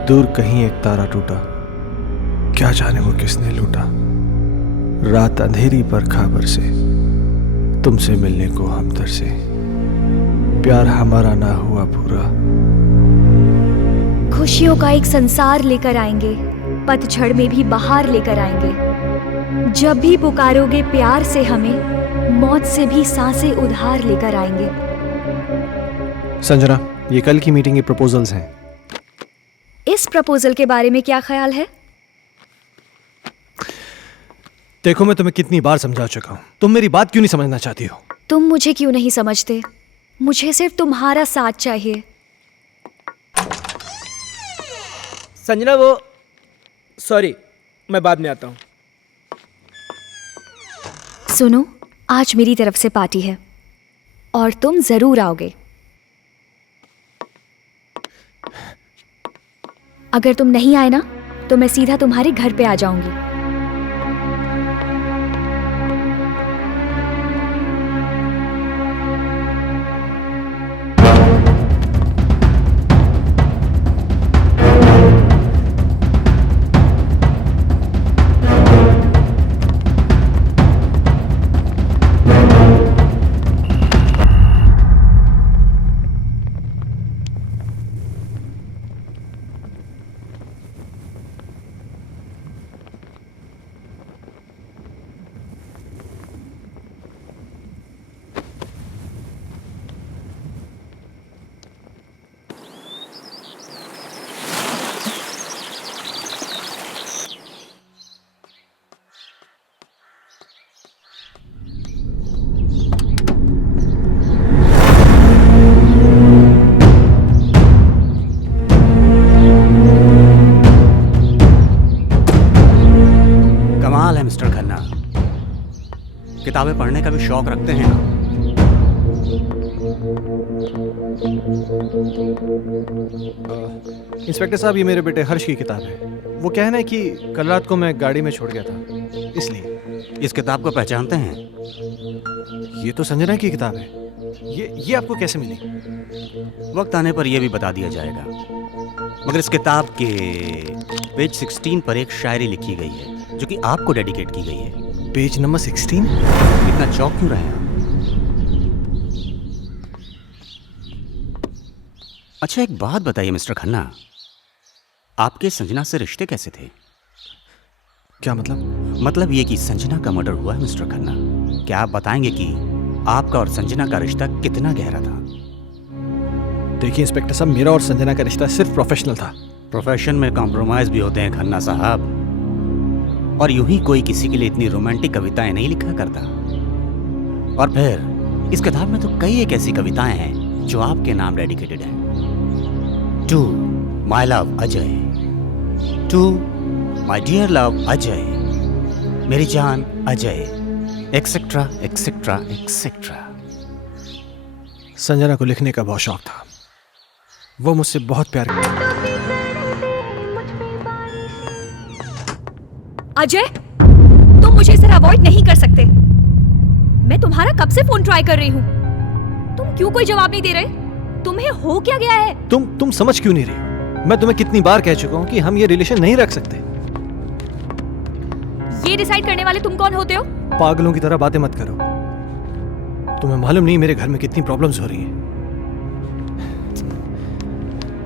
दूर कहीं एक तारा टूटा, क्या जाने वो किसने लूटा। रात अंधेरी पर खबर से तुमसे मिलने को हम तरसे, प्यार हमारा ना हुआ पूरा। खुशियों का एक संसार लेकर आएंगे, पतझड़ में भी बहार लेकर आएंगे। जब भी पुकारोगे प्यार से हमें, मौत से भी सांसें उधार लेकर आएंगे। संजना, ये कल की मीटिंग के प्रपोजल्स हैं। इस प्रपोजल के बारे में क्या ख्याल है? देखो, मैं तुम्हें कितनी बार समझा चुका हूं, तुम मेरी बात क्यों नहीं समझना चाहती हो? तुम मुझे क्यों नहीं समझते? मुझे सिर्फ तुम्हारा साथ चाहिए। संजना वो सॉरी, मैं बाद में आता हूँ। सुनो, आज मेरी तरफ से पार्टी है और तुम जरूर आओगे। अगर तुम नहीं आए ना तो मैं सीधा तुम्हारे घर पे आ जाऊंगी। मिस्टर खन्ना, किताबें पढ़ने का भी शौक रखते हैं ना? इंस्पेक्टर साहब, ये मेरे बेटे हर्ष की किताब है। वो कहना है कि कल रात को मैं गाड़ी में छोड़ गया था, इसलिए। इस किताब को पहचानते हैं? ये तो संजना की किताब है। ये आपको कैसे मिली? वक्त आने पर यह भी बता दिया जाएगा, मगर इस किताब के पेज 16 पर एक शायरी लिखी गई है जो कि आपको डेडिकेट की गई है। Page number 16? इतना चौक क्यों रहे आप? अच्छा, एक बात बताइए मिस्टर खन्ना, आपके संजना से रिश्ते कैसे थे? क्या मतलब? मतलब ये कि संजना का मर्डर हुआ है मिस्टर खन्ना। क्या आप बताएंगे कि आपका और संजना का रिश्ता कितना गहरा था। देखिए इंस्पेक्टर साहब, मेरा और संजना का रिश्ता सिर्फ प्रोफेशनल था। प्रोफेशन में कॉम्प्रोमाइज भी होते हैं खन्ना साहब, और यूं ही कोई किसी के लिए इतनी रोमांटिक कविताएं नहीं लिखा करता। और फिर इस किताब में तो कई एक ऐसी कविताएं हैं जो आपके नाम डेडिकेटेड हैं। To my love Ajay, to my dear love Ajay, मेरी जान Ajay, etcetera etcetera etcetera. Sanjana को लिखने का बहुत शौक था, वो मुझसे बहुत प्यार करती। अजय, तुम मुझे इसे अवॉइड नहीं कर सकते। मैं तुम्हारा कब से फोन ट्राई कर रही हूँ, तुम क्यों कोई जवाब नहीं दे रहे? तुम्हें हो क्या गया है? तुम समझ क्यों नहीं रही? मैं तुम्हें कितनी बार कह चुका हूँ कि हम ये रिलेशन नहीं रख सकते। ये डिसाइड करने वाले तुम कौन होते हो? पागलों की तरह बातें मत करो। तुम्हें मालूम नहीं मेरे घर में कितनी प्रॉब्लम्स हो रही हैं।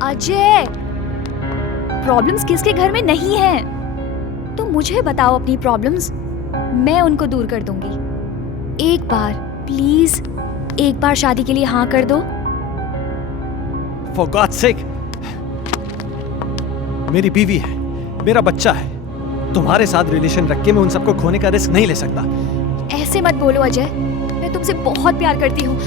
अजय, प्रॉब्लम्स किसके घर में नहीं है? तुम मुझे बताओ अपनी प्रॉब्लम्स, मैं उनको दूर कर दूंगी। एक बार प्लीज, एक बार शादी के लिए हाँ कर दो। For God's sake, मेरी बीवी है, मेरा बच्चा है। तुम्हारे साथ रिलेशन रख के मैं उन सबको खोने का रिस्क नहीं ले सकता। ऐसे मत बोलो अजय, मैं तुमसे बहुत प्यार करती हूँ।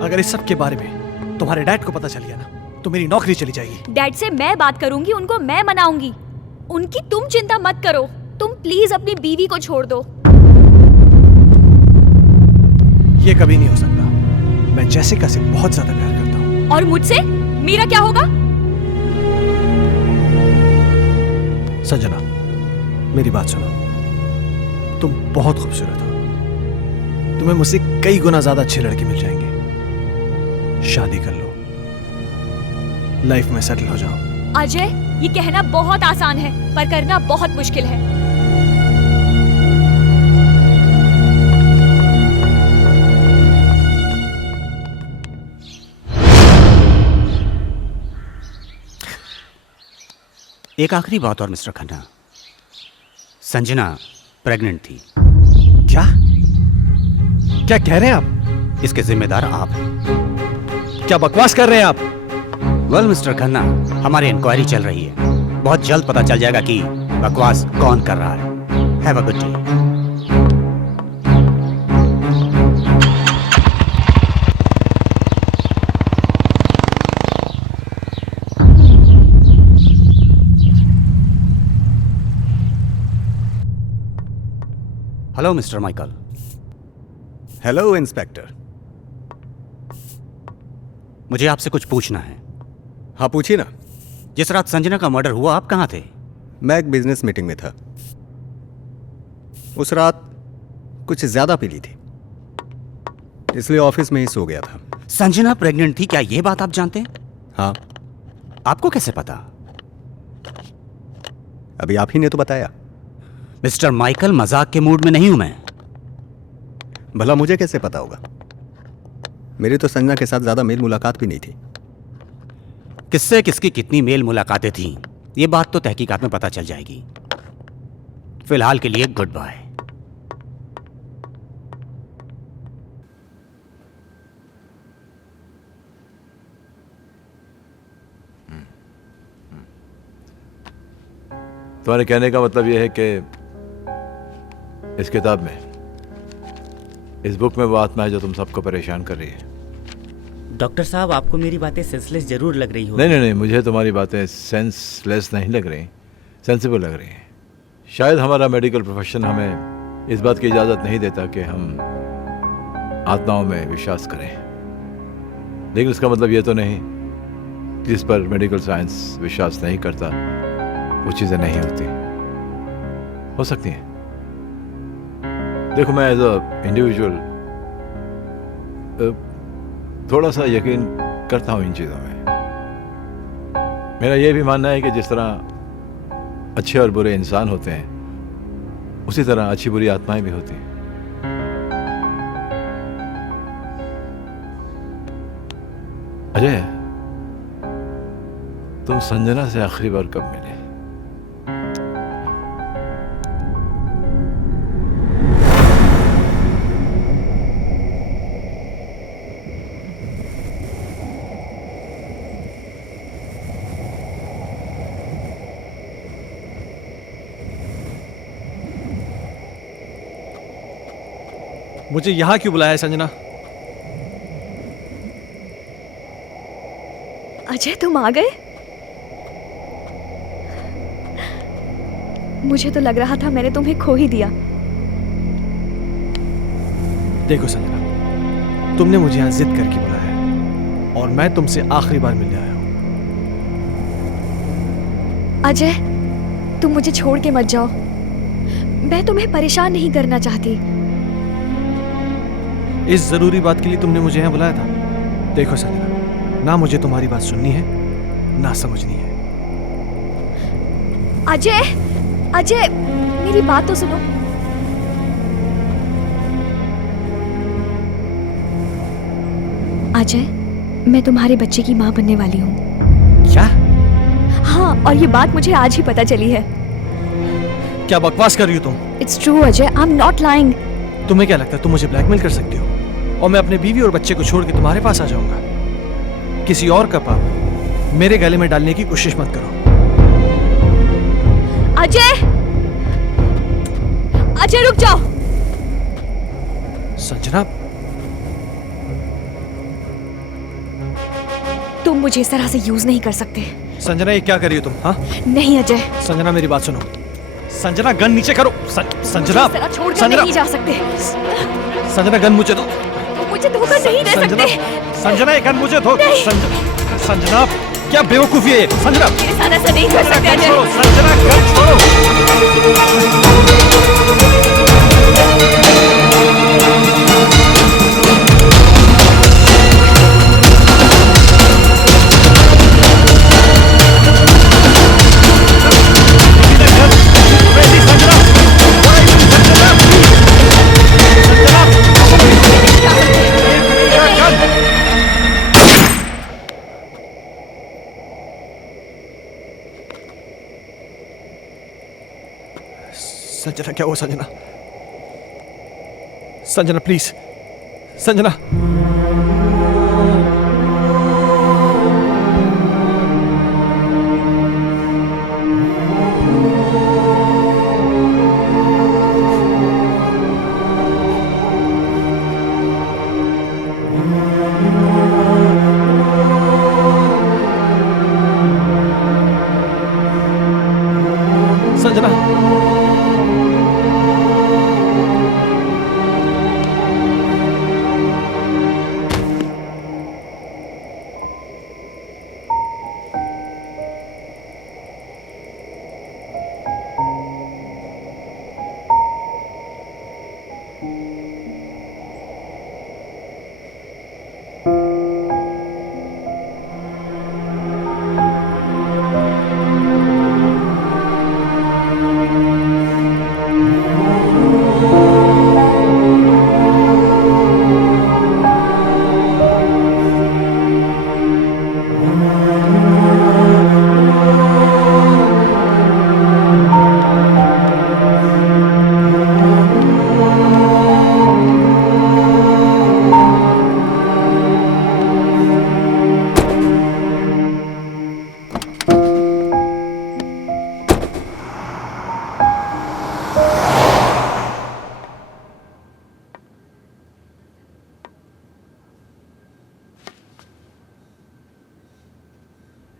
अगर इस सब के बारे में तुम्हारे डैड को पता चल गया ना, तो मेरी नौकरी चली जाएगी। डैड से मैं बात करूंगी, उनको मैं मनाऊंगी। उनकी तुम चिंता मत करो। तुम प्लीज अपनी बीवी को छोड़ दो। ये कभी नहीं हो सकता। मैं जेसिका से बहुत ज्यादा प्यार करता हूँ। और मुझसे मेरा क्या होगा? संजना, मेरी बात सुनो। तुम बहुत खूबसूरत हो। तुम्हें मुझसे कई गुना ज्यादा अच्छे लड़के मिल जाएंगे। शादी कर लो, लाइफ में सेटल हो जाओ। अजय, ये कहना बहुत आसान है, पर करना बहुत मुश्किल है। एक आखिरी बात और मिस्टर खन्ना, संजना प्रेग्नेंट थी। क्या क्या कह रहे हैं आप? इसके जिम्मेदार आप हैं। क्या बकवास कर रहे हैं आप? वेल मिस्टर खन्ना, हमारी इंक्वायरी चल रही है, बहुत जल्द पता चल जाएगा कि बकवास कौन कर रहा है। Have a good day. Hello mister Michael. Hello inspector. मुझे आपसे कुछ पूछना है। हाँ पूछिए ना। जिस रात संजना का मर्डर हुआ आप कहाँ थे? मैं एक बिजनेस मीटिंग में था। उस रात कुछ ज्यादा पी ली थी, इसलिए ऑफिस में ही सो गया था। संजना प्रेग्नेंट थी, क्या ये बात आप जानते हैं? हाँ। आपको कैसे पता? अभी आप ही ने तो बताया। मिस्टर माइकल, मजाक के मूड में नहीं हूं मैं। भला मुझे कैसे पता होगा? मेरी तो संजना के साथ ज्यादा मेल मुलाकात भी नहीं थी। किससे किसकी कितनी मेल मुलाकातें थीं, ये बात तो तहकीकात में पता चल जाएगी। फिलहाल के लिए गुड बाय। तुम्हारे कहने का मतलब यह है कि इस किताब में, इस बुक में वो आत्मा है जो तुम सबको परेशान कर रही है। डॉक्टर साहब, आपको मेरी बातें सेंसलेस जरूर लग रही हो। नहीं, मुझे तुम्हारी बातें सेंसलेस नहीं लग रही, सेंसिबल लग रही हैं। शायद हमारा मेडिकल प्रोफेशन हमें इस बात की इजाज़त नहीं देता कि हम आत्माओं में विश्वास करें, लेकिन इसका मतलब ये तो नहीं जिस पर मेडिकल साइंस विश्वास नहीं करता वो चीज़ें नहीं होती। हो सकती हैं। देखो, मैं एज अ इंडिविजुअल थोड़ा सा यकीन करता हूँ इन चीज़ों में। मेरा ये भी मानना है कि जिस तरह अच्छे और बुरे इंसान होते हैं, उसी तरह अच्छी बुरी आत्माएं भी होती हैं। अजय, तुम संजना से आखिरी बार कब मिले? मुझे यहाँ क्यों बुलाया है संजना? अजय तुम आ गए? मुझे तो लग रहा था मैंने तुम्हें खो ही दिया। देखो संजना, तुमने मुझे यहाँ जिद करके बुलाया है और मैं तुमसे आखिरी बार मिलने आया हूँ। अजय तुम मुझे छोड़ के मत जाओ, मैं तुम्हें परेशान नहीं करना चाहती। इस जरूरी बात के लिए तुमने मुझे यहाँ बुलाया था? देखो संजना, ना मुझे तुम्हारी बात सुननी है ना समझनी है। अजय अजय मेरी बात तो सुनो। अजय मैं तुम्हारे बच्चे की माँ बनने वाली हूँ। क्या? हाँ, और ये बात मुझे आज ही पता चली है। क्या बकवास कर रही हो तुम? It's true Ajay, I am not lying. तुम्हें क्या लगता है तुम मुझे ब्लैकमेल कर सकती हो और मैं अपने बीवी और बच्चे को छोड़ के तुम्हारे पास आ जाऊंगा? किसी और का पाप मेरे गले में डालने की कोशिश मत करो। अजय अजय रुक जाओ। संजना, तुम मुझे इस तरह से यूज नहीं कर सकते। संजना ये क्या कर रही हो तुम? हाँ नहीं अजय, संजना मेरी बात सुनो। संजना गन नीचे करो। संजना, इस तरह छोड़कर संजना, नहीं जा सकते। संजना गन मुझे दो। तुम मुझे धोखा नहीं दे संजना, सकते। संजना ये गन मुझे दो। संजना क्या बेवकूफी है ये? संजना मेरे साथ ऐसा नहीं कर सकते अजय। संजना गन छोड़ो। संजना क्या हुआ? संजना, संजना प्लीज, संजना। संजना,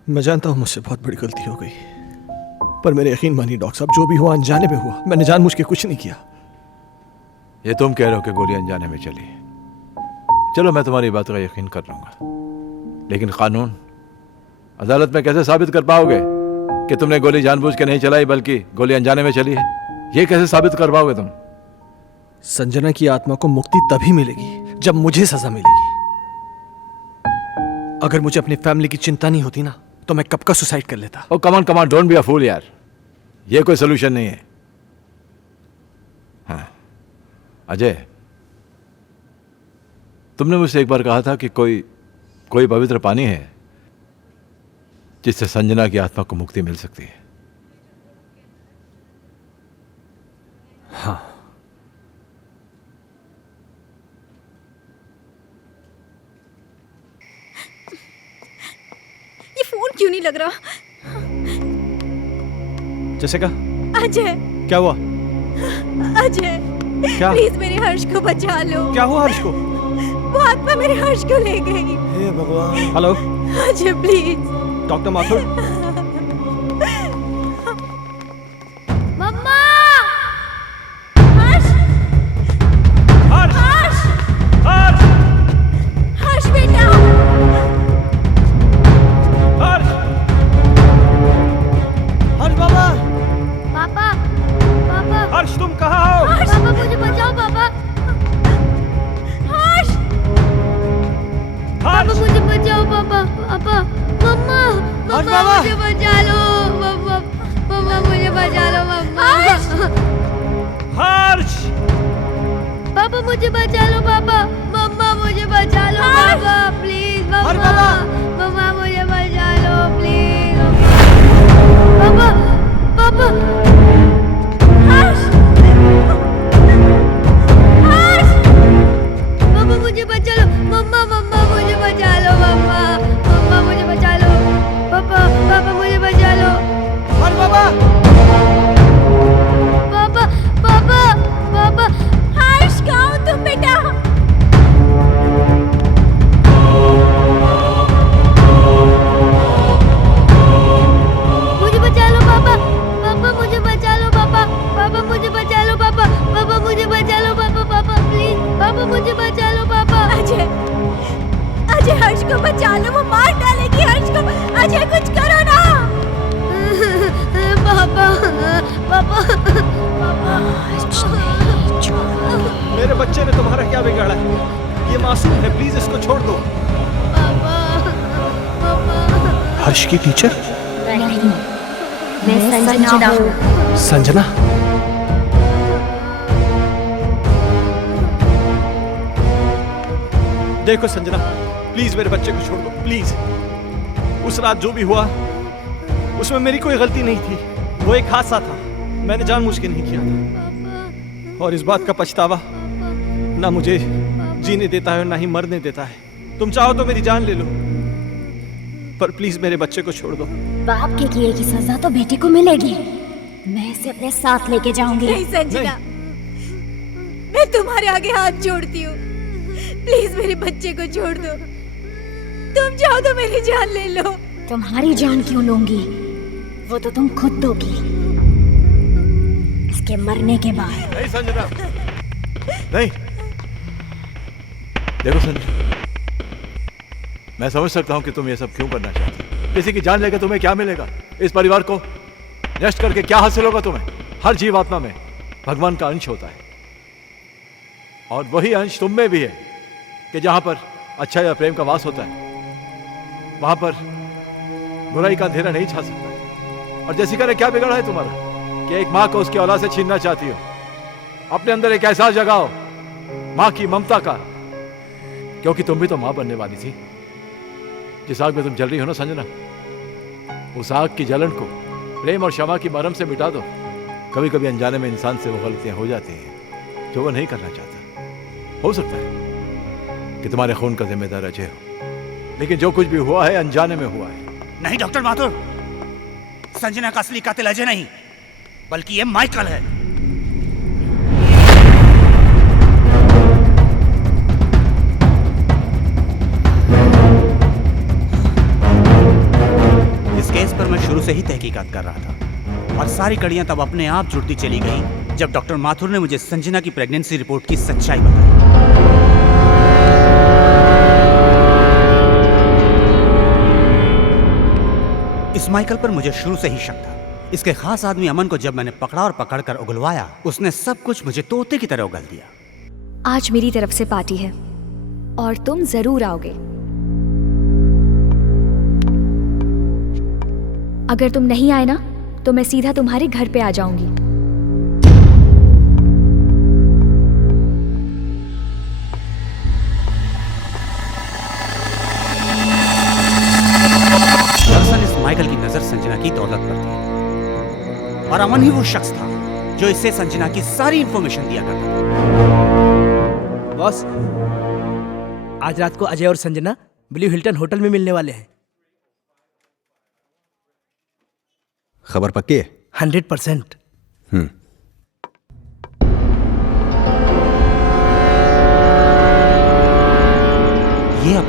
मैं जानता हूं मुझसे बहुत बड़ी गलती हो गई, पर मेरे यकीन मानिए डॉक्टर साहब, जो भी हुआ अनजाने में हुआ। मैंने जानबूझ के कुछ नहीं किया। ये तुम कह रहे हो कि गोली अनजाने में चली। चलो मैं तुम्हारी बात का यकीन कर लूंगा, लेकिन कानून अदालत में कैसे साबित कर पाओगे कि तुमने गोली जानबूझ के नहीं चलाई बल्कि गोली अनजाने में चली है? ये कैसे साबित कर पाओगे तुम? संजना की आत्मा को मुक्ति तभी मिलेगी जब मुझे सजा मिलेगी। अगर मुझे अपनी फैमिली की चिंता नहीं होती ना तो मैं कब का सुसाइड कर लेता। ओ कमान कमान, डोंट बी अ फूल यार, ये कोई सोल्यूशन नहीं है। हाँ अजय, तुमने मुझसे एक बार कहा था कि कोई पवित्र पानी है जिससे संजना की आत्मा को मुक्ति मिल सकती है। हाँ, ये फोन क्यों नहीं लग रहा? जैसे का अजय, क्या हुआ? अजय, क्या? प्लीज मेरे हर्ष को बचा लो। क्या हुआ हर्ष को? वो आत्मा मेरे हर्ष को ले गई। हे भगवान। Hello Ajay please. Doctor Mathur. Mamma! Harsh! Harsh! Harsh! Harsh! Harsh बेटा! हर्ष! हर्ष बाबा! पापा पापा हर्ष तुम कहाँ हो? पापा मुझे बचाओ पापा। हर्ष! पापा मुझे बचाओ पापा। पापा मम्मा मम्मा मुझे बचा लो। मम्मा मम्मा मुझे बचा लो मम्मा। हर्ष! पापा मुझे बचा लो पापा। मम्मा मुझे बचा लो पापा प्लीज। मम्मा मम्मा मुझे बचा लो प्लीज। पापा पापा हर्ष! हर्ष! पापा मुझे बचा लो। मम्मा मम्मा मुझे बचा लो। मम्मा मम्मा मुझे बचा लो। पापा पापा मुझे बचा लो। हर्ष बाबा! पापा पापा पापा हर्ष कहाँ हो तुम बेटा? मुझे बचा लो पापा। पापा मुझे बचा लो पापा। पापा मुझे बचा लो पापा। पापा मुझे बचा लो पापा। पापा प्लीज पापा मुझे बचा लो पापा। अजय अजय हर्ष को बचा लो, वो मार डालेगी हर्ष को। अजय कुछ करो ना। पापा पापा मेरे बच्चे ने तुम्हारा क्या बिगाड़ा है? ये मासूम है, प्लीज इसको छोड़ दो। हर्ष की टीचर? नहीं, मैं संजना हूँ। संजना? देखो संजना, प्लीज मेरे बच्चे को छोड़ दो, प्लीज। उस रात जो भी हुआ उसमें मेरी कोई गलती नहीं थी, वो एक हादसा था, मैंने जानबूझ के नहीं किया था। और इस बात का पछतावा ना मुझे जीने देता है और ना ही मरने देता है। तुम चाहो तो मेरी जान ले लो, पर प्लीज मेरे बच्चे को छोड़ दो। बाप के किए की सजा तो बेटे को मिलेगी। मैं इसे अपने साथ लेके जाऊंगी। नहीं संजना, मैं तुम्हारे आगे हाथ जोड़ती हूँ, प्लीज मेरे बच्चे को छोड़ दो। तुम चाहो तो मेरी जान ले लो। तुम्हारी जान क्यों लूंगी? वो तो तुम खुद दोगी इसके मरने के बाद। नहीं संजना, नहीं। देखो संजना, मैं समझ सकता हूं कि तुम ये सब क्यों करना चाहती हो। किसी की जान लेकर तुम्हें क्या मिलेगा? इस परिवार को नष्ट करके क्या हासिल होगा तुम्हें? हर जीवात्मा में भगवान का अंश होता है, और वही अंश तुम में भी है कि जहां पर अच्छा या प्रेम का वास होता है वहां पर बुराई का अंधेरा नहीं छा सकता। और जैसिका ने क्या बिगाड़ा है तुम्हारा कि एक माँ को उसकी औलाद से छीनना चाहती हो? अपने अंदर एक एहसास जगाओ माँ की ममता का, क्योंकि तुम भी तो माँ बनने वाली थी। जिस आग में तुम जल रही हो ना संजना, उस आग की जलन को प्रेम और क्षमा की मरहम से मिटा दो। कभी कभी अनजाने में इंसान से वो गलतियां हो जाती हैं जो वो नहीं करना चाहता। हो सकता है कि तुम्हारे खून का जिम्मेदार अजय हो, लेकिन जो कुछ भी हुआ है अनजाने में हुआ है। नहीं डॉक्टर माथुर, संजना का असली कातिल अजय नहीं बल्कि ये माइकल है। इस केस पर मैं शुरू से ही तहकीकात कर रहा था और सारी कड़ियां तब अपने आप जुड़ती चली गई जब डॉक्टर माथुर ने मुझे संजना की प्रेगनेंसी रिपोर्ट की सच्चाई बताई। इस माइकल पर मुझे शुरू से ही शक था। इसके खास आदमी अमन को जब मैंने पकड़ा और पकड़कर उगलवाया, उसने सब कुछ मुझे तोते की तरह उगल दिया। आज मेरी तरफ से पार्टी है और तुम जरूर आओगे। अगर तुम नहीं आए ना तो मैं सीधा तुम्हारे घर पे आ जाऊंगी। दरअसल इस माइकल की नजर संजना की दौलत पर थी और अमन ही वो शख्स था जो इससे संजना की सारी इंफॉर्मेशन दिया करता था। बॉस, आज रात को अजय और संजना ब्लू हिल्टन होटल में मिलने वाले हैं। खबर पक्की है? 100%।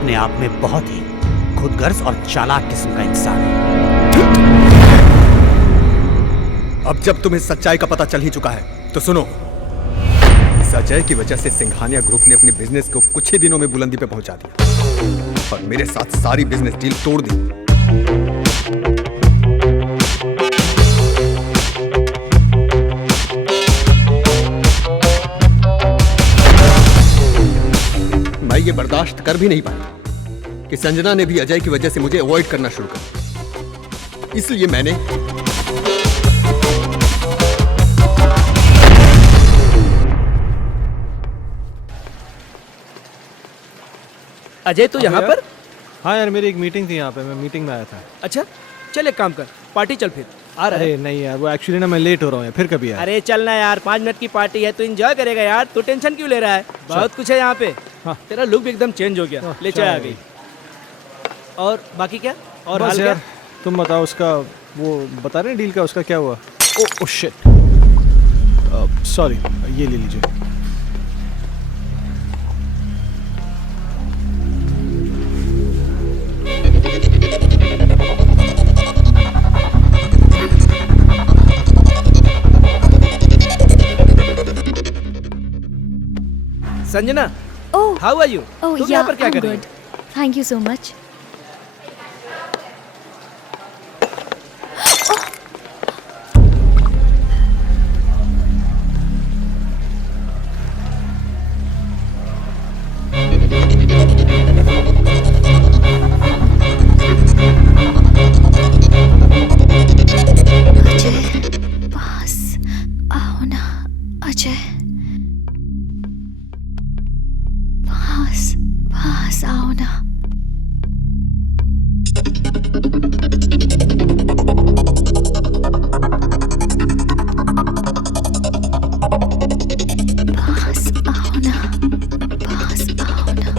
अपने आप में बहुत ही खुदगर्ज और चालाक किस्म का इंसान है। अब जब तुम्हें सच्चाई का पता चल ही चुका है तो सुनो, इस अजय की वजह से सिंघानिया ग्रुप ने अपने बिजनेस को कुछ ही दिनों में बुलंदी पे पहुंचा दिया और मेरे साथ सारी बिजनेस डील तोड़ दी। मैं ये बर्दाश्त कर भी नहीं पाया कि संजना ने भी अजय की वजह से मुझे अवॉइड करना शुरू कर दिया। इसलिए मैंने अजय तो यहाँ पर? हाँ यार, मेरी एक मीटिंग थी यहाँ पे, मैं मीटिंग में आया था। अच्छा चल एक काम कर, पार्टी चल फिर। आ रहा है? अरे नहीं यार, वो एक्चुअली ना मैं लेट हो रहा हूँ यार, फिर कभी यार। अरे चलना यार, 5 मिनट की पार्टी है तो एंजॉय करेगा यार, तू टेंशन क्यों ले रहा है? बहुत कुछ है यहाँ पे। हाँ। तेरा लुक भी एकदम चेंज हो गया, ले चाय आ गई। और बाकी क्या? और हाल क्या? तुम बताओ, उसका वो बता रहे हैं डील का, उसका क्या हुआ? ओ शिट, सॉरी, ये ले लीजिए। Sanjana, Oh, how are you? oh तुम yeah, यहाँ पर क्या I'm कर रही good. Thank you so much. Ajay, पास आओ ना अजय, पास आओ ना। पास आओ ना, पास आओ ना।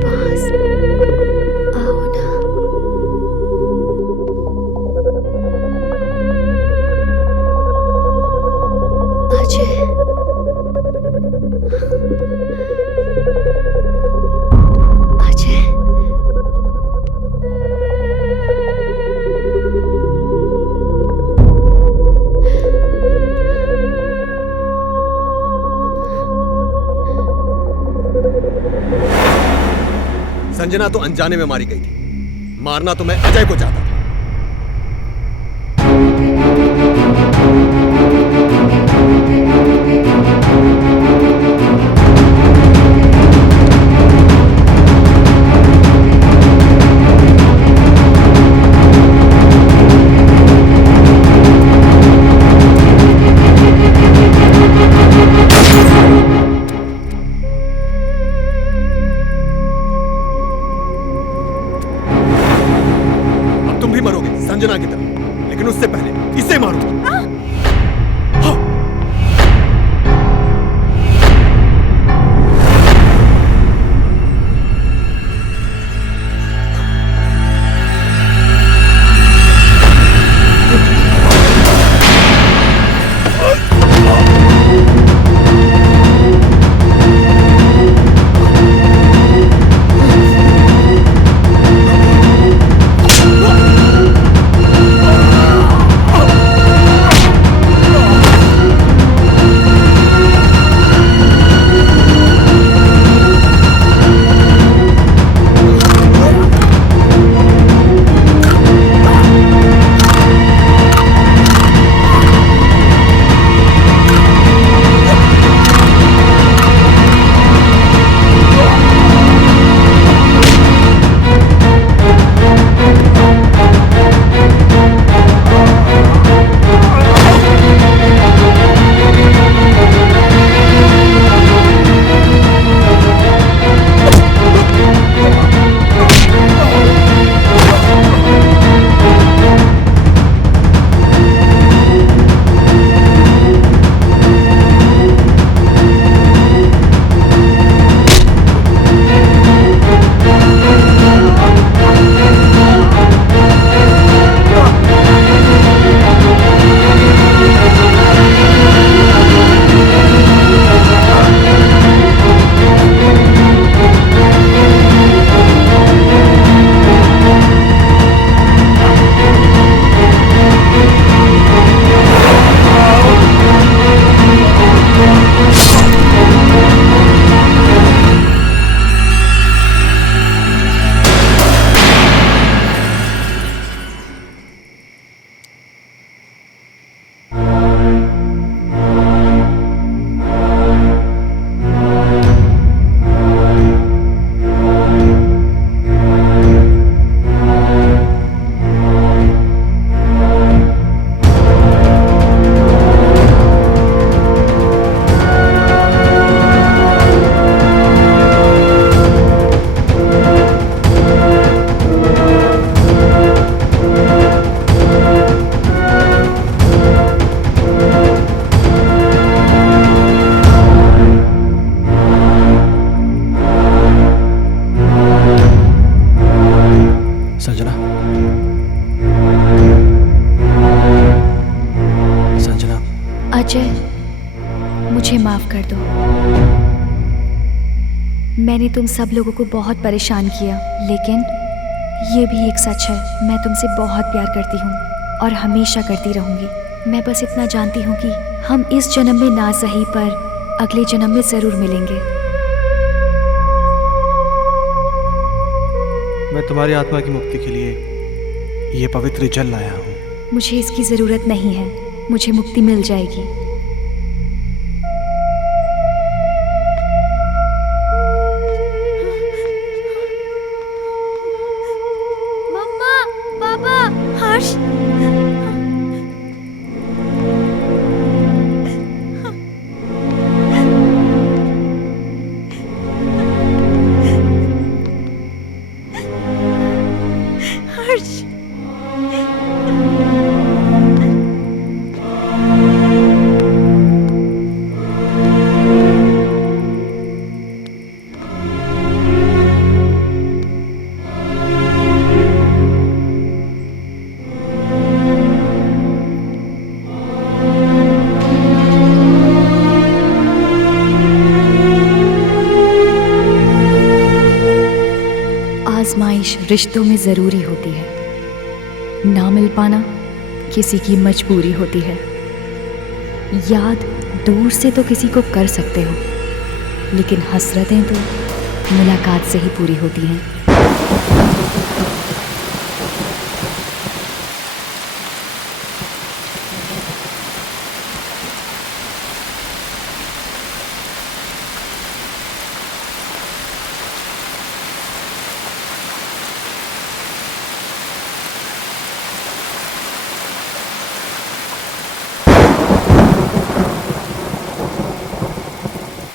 पास आओ ना। अजय, अजय, संजना तो अनजाने में मारी गई थी, मारना तो मैं अजय को चाहता था। तुम भी मरोगे संजना की तरह, लेकिन उससे पहले इसे मारो। कर दो। मैंने तुम सब लोगों को बहुत परेशान किया, लेकिन ये भी एक सच है, मैं तुमसे बहुत प्यार करती हूँ और हमेशा करती रहूँगी। मैं बस इतना जानती हूँ कि हम इस जन्म में ना सही पर अगले जन्म में ज़रूर मिलेंगे। मैं तुम्हारी आत्मा की मुक्ति के लिए ये पवित्र जल लाया हूँ। मुझे इसकी ज़रूरत नहीं है, मुझे मुक्ति मिल जाएगी। मम्मा, पापा, हर्ष। हर्ष। आजमाइश रिश्तों में ज़रूरी होती है, ना मिल पाना किसी की मजबूरी होती है। याद दूर से तो किसी को कर सकते हो, लेकिन हसरतें तो मुलाकात से ही पूरी होती हैं।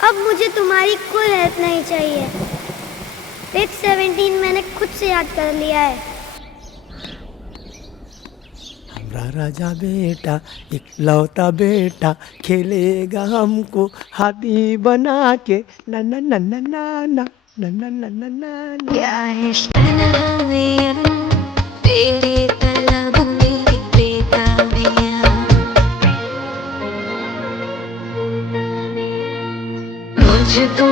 अब मुझे तुम्हारी कोई हेल्प नहीं चाहिए। पेज 17 मैंने खुद से याद कर लिया है। हमारा राजा बेटा इकलौता बेटा खेलेगा हमको हाथी बना के ना ना ना ना ना ना ना ना ना ना ना। क्या है तन्हाइयाँ तेरे तलब में बेताबियाँ, मुझको